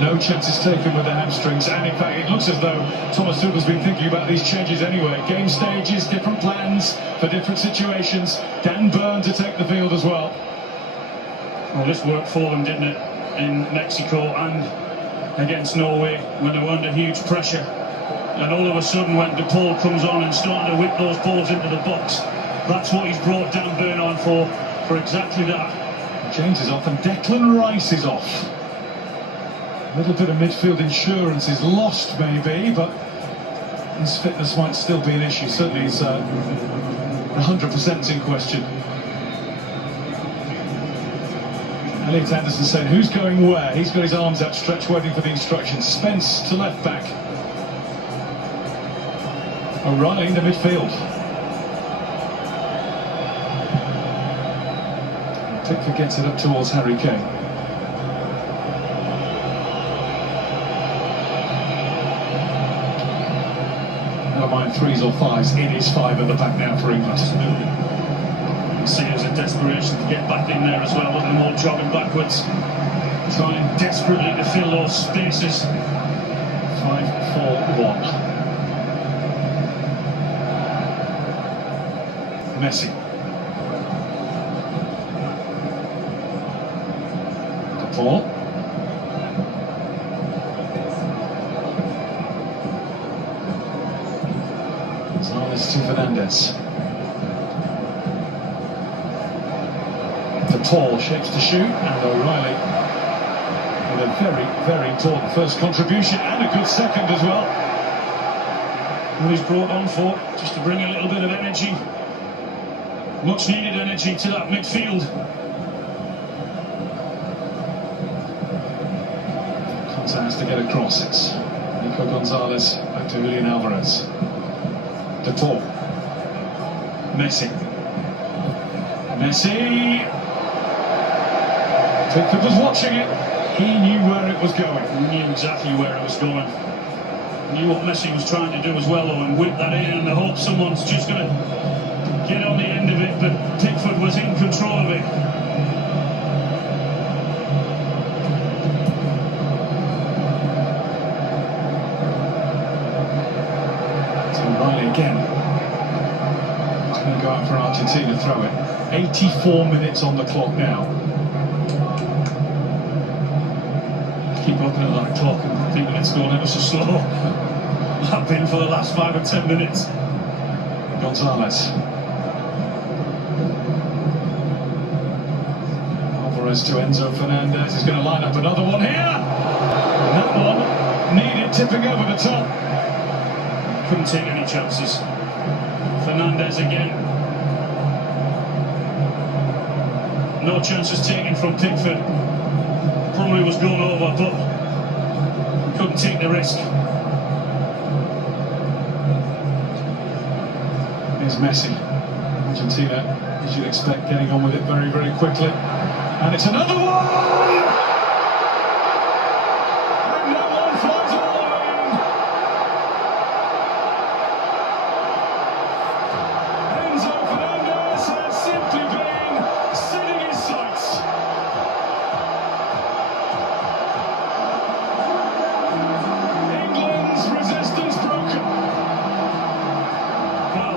No chances taken with the hamstrings, and in fact it looks as though Thomas Tuchel's been thinking about these changes anyway. Game stages, different plans for different situations. Dan Burn to take the field as well. Well, this worked for them, didn't it, in Mexico and against Norway when they were under huge pressure. And all of a sudden when De Paul comes on and starting to whip those balls into the box, that's what he's brought Dan Burn on for exactly that. James is off and Declan Rice is off. A little bit of midfield insurance is lost maybe, but his fitness might still be an issue. Certainly he's 100% in question. Elliot Anderson saying, who's going where? He's got his arms outstretched waiting for the instructions. Spence to left back. O'Reilly in the midfield. Pickford gets it up towards Harry Kane. Never mind threes or fives, it is five at the back now for England. Absolutely. You see there's a desperation to get back in there as well, with them all jogging backwards, trying desperately to fill those spaces. 5-4-1. Messi. De Paul. Gonzalez to Fernandez. De Paul shapes to shoot, and O'Reilly with a very, very important first contribution and a good second as well. Who he's brought on for, just to bring a little bit of energy, much needed energy to that midfield. Konsa has to get across. It's Nico Gonzalez back to Julian Alvarez. De Paul. Messi. Messi. Pickford was watching it. He knew where it was going. He knew exactly where it was going. Knew what Messi was trying to do as well, though, and whip that in in the hope someone's just going to get on the end of it, but Pickford was in control of it. So O'Reilly again. It's going to go out for Argentina, throw it. 84 minutes on the clock now. Keep looking at that clock and thinking it's going ever so slow. I've been for the last 5 or 10 minutes. Gonzalez. Alvarez to Enzo Fernandez. He's going to line up another one here. And that one needed tipping over the top. Couldn't take any chances. Fernandez again. No chances taken from Pickford. Probably was going over, but couldn't take the risk. Here's Messi. Argentina, as you'd expect, getting on with it very, very quickly. And it's another one! And that one flies all the way in. Enzo Fernandez has simply been setting his sights. England's resistance broken. Well,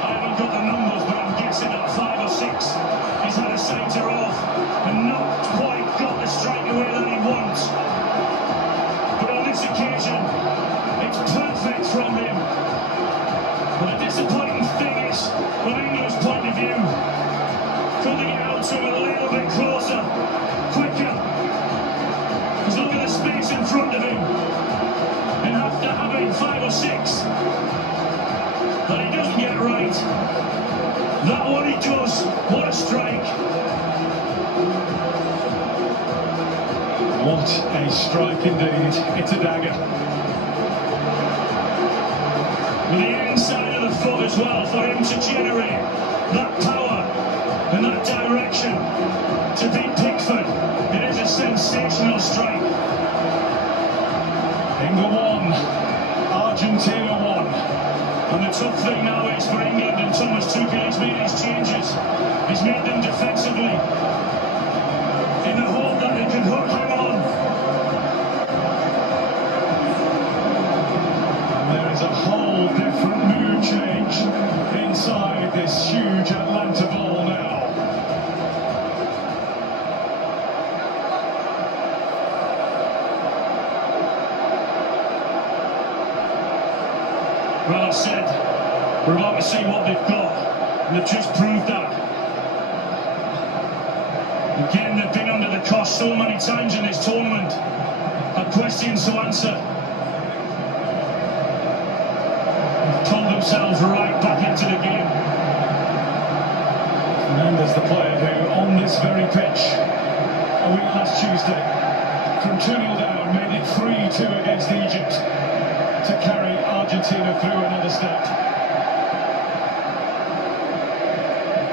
I haven't got the numbers, but I'm guessing at 5 or 6. He's had a centre off and not quite got the strike away that he wants. But on this occasion, it's perfect from him. But the disappointing thing is, from England's point of view, could they get out to him a little bit closer, quicker? Because look at the space in front of him. And after having 5 or 6 that he doesn't get right, that one he does. What a strike. What a strike indeed. It's a dagger. With the inside of the foot as well, for him to generate that power in that direction to beat Pickford. It is a sensational strike. England won, Argentina won. And the tough thing now is for England, and Thomas Tuchel has made his changes. He's made them defensively in the hope that they can hang on. And there is a whole different mood change inside this huge Atlanta ball now. Well, I said, we're about to see what they've got, and they've just proved that. Again, they've been under the cosh so many times in this tournament, had questions to answer. They've pulled themselves right back into the game. And there's the player who, on this very pitch, a week last Tuesday, from 2-0 down, made it 3-2 against Egypt to carry Argentina through another step.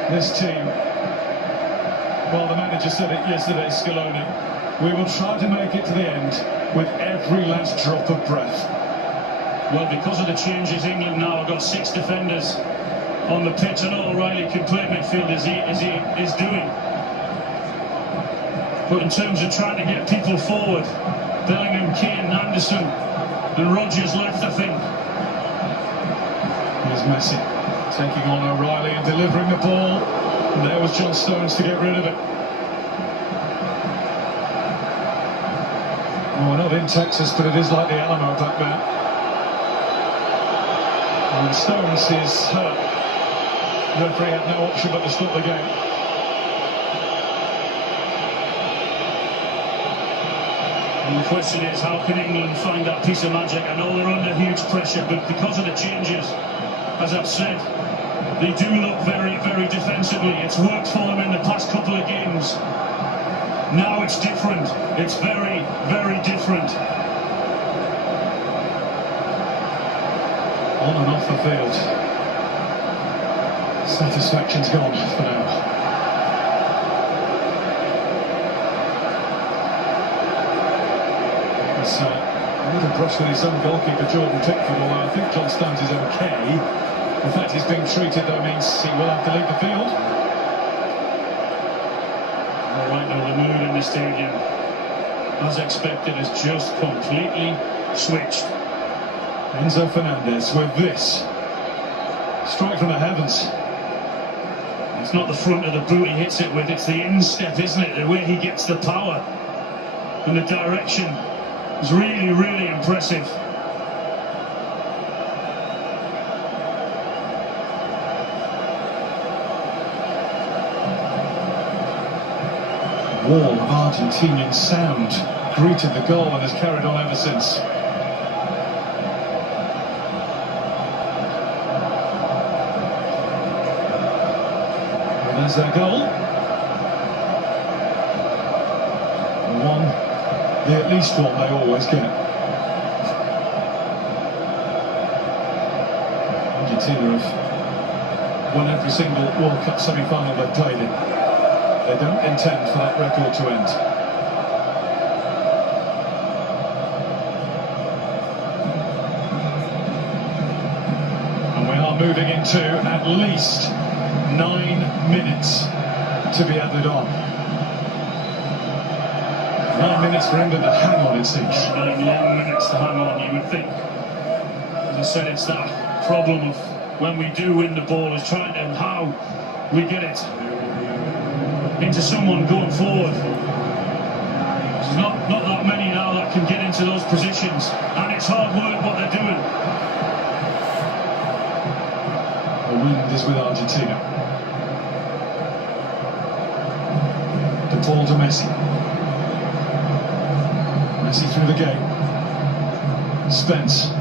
This team, well, the manager said it yesterday, Scaloni, we will try to make it to the end with every last drop of breath. Well, because of the changes, England now have got 6 defenders on the pitch, and all O'Reilly can play midfield as he is doing. But in terms of trying to get people forward, Bellingham, Kane, Anderson, and Rodgers left, I think. Here's Messi taking on O'Reilly and delivering the ball. And there was John Stones to get rid of it. Oh, not in Texas, but it is like the Alamo back there. And Stones is hurt. The referee had no option but to stop the game. And the question is, how can England find that piece of magic? I know they're under huge pressure, but because of the changes, as I've said, they do look very, very defensively. It's worked for them in the past couple of games. Now it's different. It's very, very different. On and off the field. Satisfaction's gone for now. It's a little brush with his own goalkeeper, Jordan Pickford, although I think John Stones is okay. The fact he's being treated, though, means he will have to leave the field. All right, now the mood in the stadium, as expected, has just completely switched. Enzo Fernandez with this. Strike from the heavens. It's not the front of the boot he hits it with, it's the instep, isn't it? The way he gets the power and the direction is really, really impressive. Wall of Argentinian sound greeted the goal and has carried on ever since. And there's their goal. One, the at least one they always get. Argentina have won every single World Cup semi-final they've played in. They don't intend for that record to end. And we are moving into at least 9 minutes to be added on. 9 minutes for England to hang on, it seems. 9 long minutes to hang on, you would think. As I said, it's that problem of when we do win the ball, is trying to how we get it into someone going forward. There's not that many now that can get into those positions, and it's hard work what they're doing. The wind is with Argentina. De Paul to Messi. Messi through the game. Spence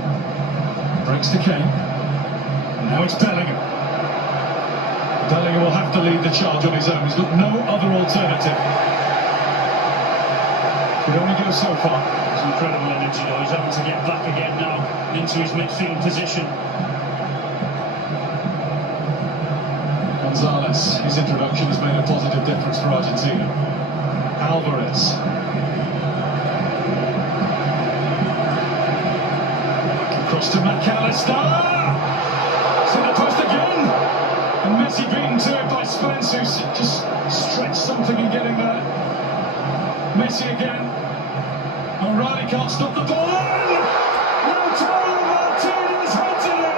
breaks to Kane. Now it's Bellingham. Bellingham will have to lead the charge on his own. He's got no other alternative. Could only go so far. It's incredible energy though. He's having to get back again now into his midfield position. Gonzalez, his introduction has made a positive difference for Argentina. Alvarez. Across to McAllister! Centre post again! And Messi beaten to it by Spence, who's just stretched something in getting there. Messi again. O'Reilly can't stop the ball. Lautaro Martinez heads it in!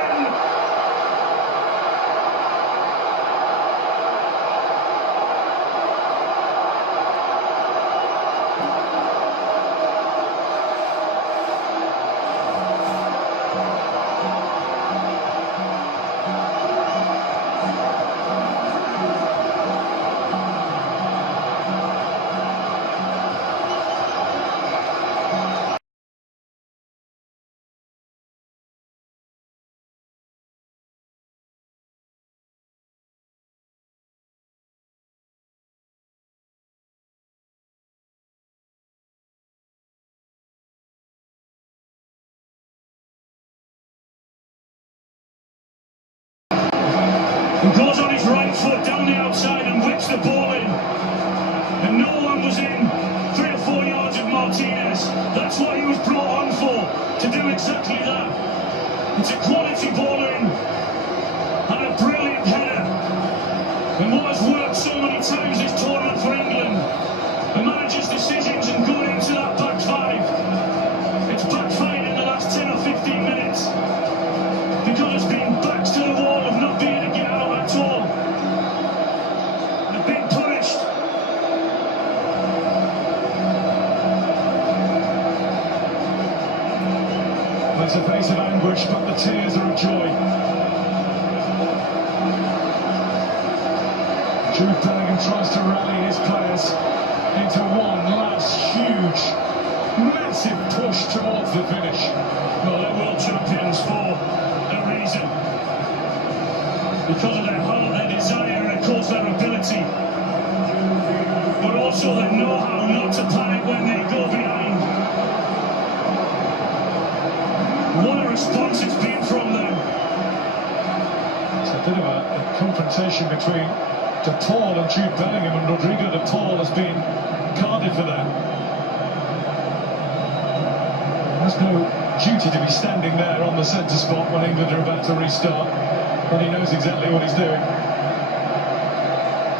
He goes on his right foot down the outside and whips the ball in. And no one was in 3 or 4 yards of Martinez. That's what he was brought on for, to do exactly that. It's a quality ball in and a brilliant header. And what has worked so many times this tournament for England, the manager's decisions and going into that back five. It's backfired in the last 10 or 15 minutes because it's been backs to the wall of not being able to get out at all. They've been punished. That's a face of anguish, but the tears are of joy. Jude Bellingham tries to rally his players into one last huge, massive push towards the finish. Well, they're world champions for a reason. Because of their heart, their desire, and of course their ability. But also their know-how not to panic when they go behind. What a response it's been from them. It's a bit of a confrontation between De Paul and Jude Bellingham, and Rodrigo De Paul has been carded for that. There's no duty to be standing there on the centre spot when England are about to restart, but he knows exactly what he's doing.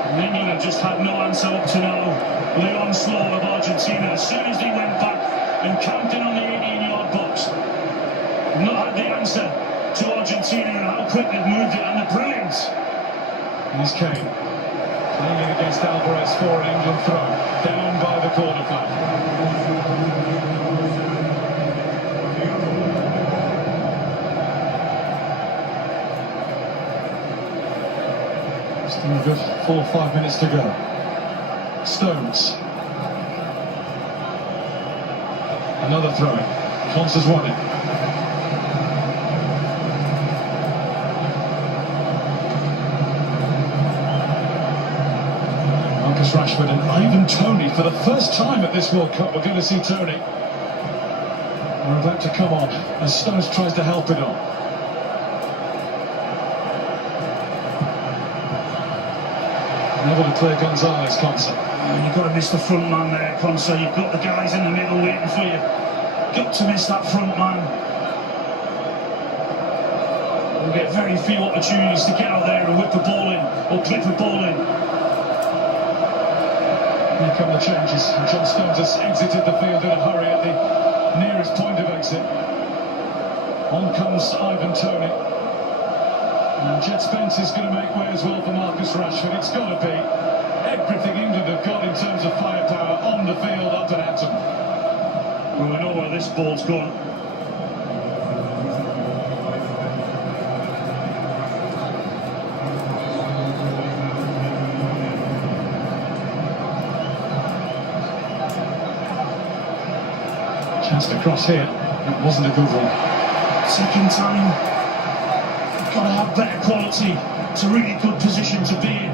And England have just had no answer up to now. The onslaught of Argentina, as soon as they went back and camped in on the 18-yard box, not had the answer to Argentina and how quick they've moved it and the brilliance. Here's Kane, playing in against Alvarez for an England throw, down by the corner flag. Still a good 4 or 5 minutes to go. Stones. Another throw. Concer's won it. Marcus Rashford and Ivan Toney for the first time at this World Cup. We're going to see Toney. We're about to come on as Stones tries to help it on. Able to clear Gonzalez, Concer. You've got to miss the front man there, Concer. You've got the guys in the middle waiting for you. Got to miss that front man. We'll get very few opportunities to get out there and whip the ball in or clip the ball in. Here come the changes. And John Stones has exited the field in a hurry at the nearest point of exit. On comes Ivan Toney. And Jet Spence is going to make way as well for Marcus Rashford. It's got to be everything England have got in terms of firepower on the field, up and at them. Well, we know where this ball's gone. Chance to cross here. It wasn't a good one. Second time. Got to have better quality. It's a really good position to be in.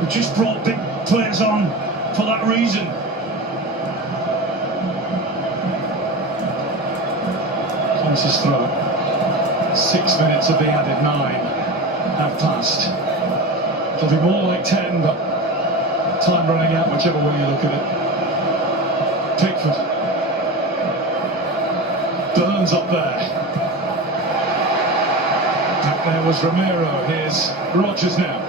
We've just brought big players on for that reason. Concer's throw. 6 minutes of the added 9 have passed. It'll be more like 10, but time running out, whichever way you look at it. Pickford. Burns up there. Back there was Romero. Here's Rodgers now.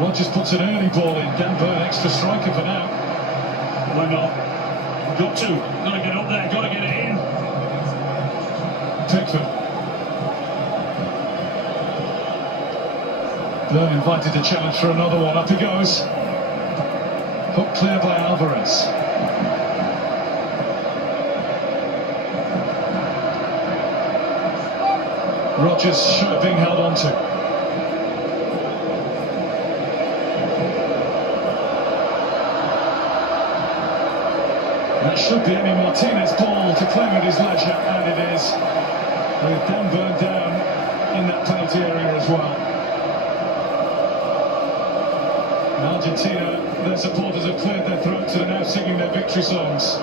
Rodgers puts an early ball in. Dan Burn, extra striker for now. Why not? Got to get up there, got to get it in. Pickford. Burn invited to challenge for another one. Up he goes. Hooked clear by Alvarez. Rodgers being held on to. That should be Emi Martinez ball to claim at his leisure, and it is, with Dan Burn down in that penalty area as well. In Argentina, their supporters have cleared their throats and are now singing their victory songs.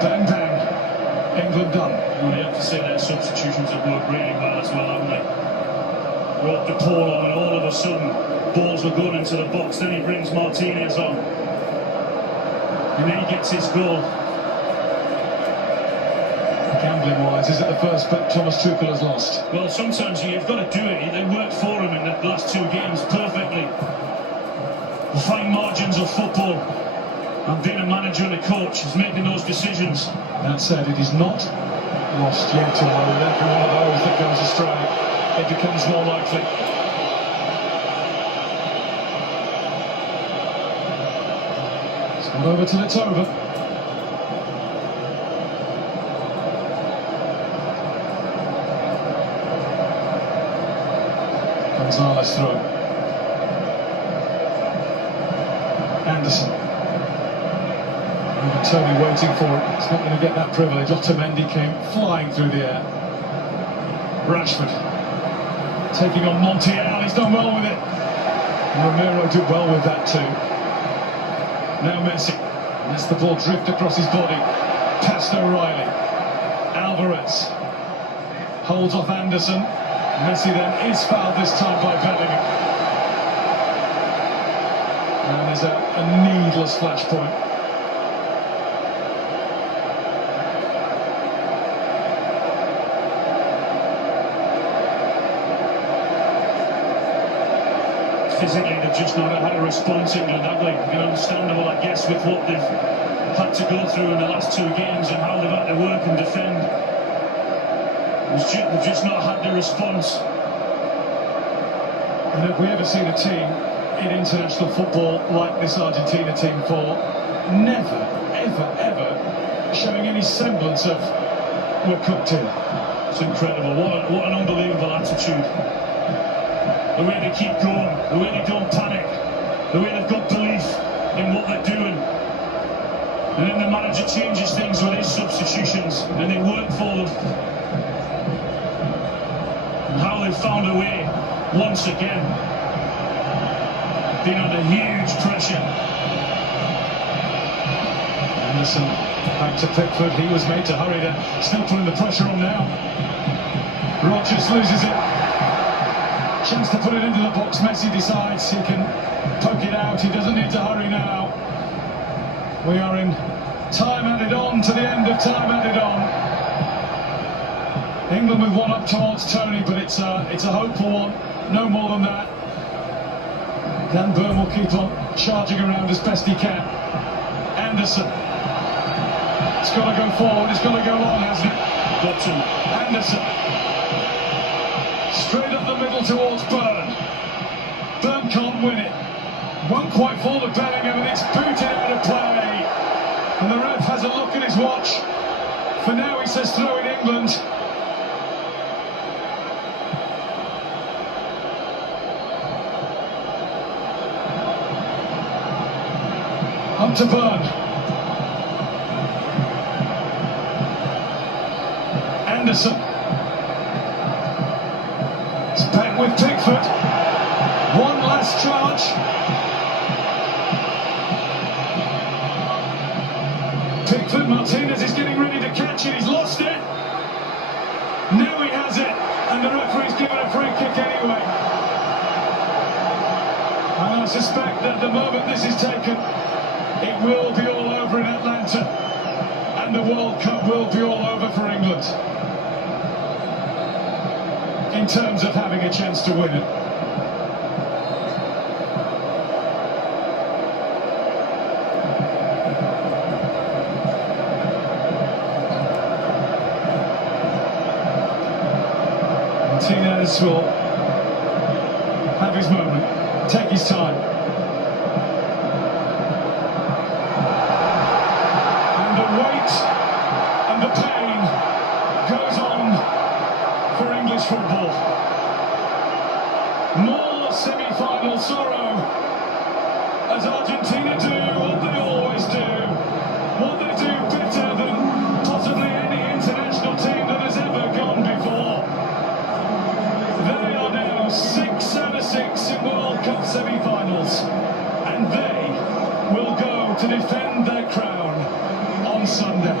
Bang bang, England done. Well, you have to say their substitutions have worked really well as well, haven't they? Brought De Paul on, and all of a sudden balls were going into the box. Then he brings Martinez on, and then he gets his goal. Gambling wise, is it the first bet Thomas Tuchel has lost? Well, sometimes you've got to do it. They worked for him in the last 2 games perfectly. The fine margins of football, and being a manager and a coach is making those decisions. That said, it is not lost yet, although with every one of those that goes astray, it becomes more likely. It's gone over till it's over. Gonzalez through. Anderson. Even Tony waiting for it. He's not going to get that privilege. Otamendi came flying through the air. Rashford taking on Montiel. He's done well with it. And Romero did well with that too. Now Messi. Lets the ball drift across his body. Past O'Reilly. Alvarez holds off Anderson. Messi then is fouled this time by Bellingham. And there's a needless flashpoint. Physically, they've just not had a response, England, have they? Understandable, I guess, with what they've had to go through in the last 2 games and how they've had to work and defend. They've just not had the response. And have we ever seen a team in international football like this Argentina team for never, ever, ever showing any semblance of we're cooked in? It's incredible. What an unbelievable attitude. The way they keep going, the way they don't panic, the way they've got belief in what they're doing. And then the manager changes things with his substitutions, and they work for them. And how they've found a way, once again, being under huge pressure. Anderson back to Pickford. He was made to hurry there. Still putting the pressure on now. Rodgers loses it. Chance to put it into the box. Messi decides he can poke it out. He doesn't need to hurry now. We are in time added on to the end of time added on. England with one up towards Tony, but it's a hopeful one. No more than that. Dan Burn will keep on charging around as best he can. Anderson. It's got to go forward. It's got to go on, hasn't it? Got to. Anderson. Straight up the middle towards Burn. Burn can't win it. Won't quite fall to Bellingham, and it's booted out of play. And the ref has a look at his watch. For now he says throw in England. Up to Burn. Anderson. It's back with Pickford. One last charge. Pickford, Martinez is getting ready to catch it. He's lost it. Now he has I suspect that the moment this is taken, it will be all over in Atlanta, and the World Cup will be all over for England in terms of having a chance to win it. Martinez will have his moment, take his time. And the weight and the pain goes on for English football. More semi-final sorrow as Argentina do what they always do. What they do better than possibly any international team that has ever gone before. They are now 6 out of 6 in World Cup semi-finals, and they will go to defend their crown on Sunday.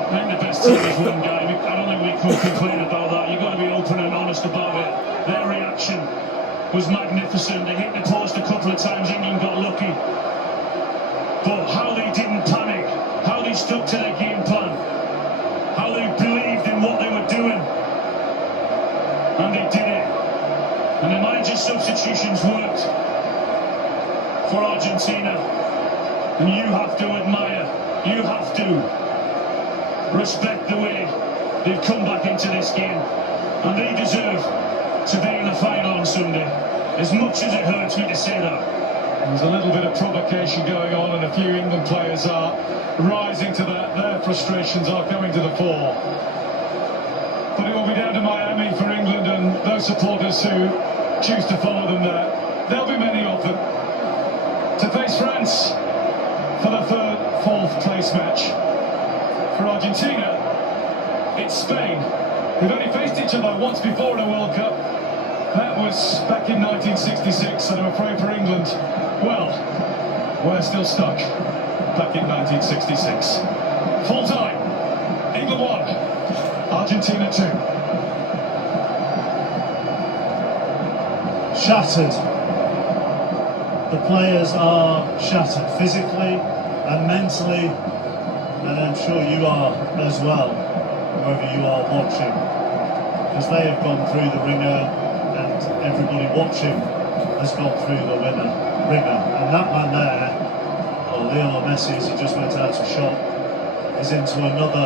I think the best team has won, Guy. I don't think we could complain about that. You've got to be open and honest about it. Their reaction was magnificent. They hit the post a couple of times, England got lucky. But how they didn't panic, how they stuck to their game plan, how they believed in what they were doing, and they did it. And the manager's substitutions worked for Argentina, and you have to admire, you have to respect the way they've come back into this game, and they deserve to be in the final on Sunday, as much as it hurts me to say that. There's a little bit of provocation going on, and a few England players are rising to that. Their frustrations are coming to the fore. But it will be down to Miami for England and those supporters who choose to follow them there. There'll be many of them to face France for the fourth place match. For Argentina, it's Spain, who've only faced each other once before in a World Cup. That was back in 1966, and I'm afraid for England, well, we're still stuck back in 1966. Full time, England 1, Argentina 2. Shattered. The players are shattered physically and mentally, and I'm sure you are as well, wherever you are watching, because they have gone through the ringer, and everybody watching has gone through the ringer. And that man there, or Lionel Messi as he just went out to shot, is into another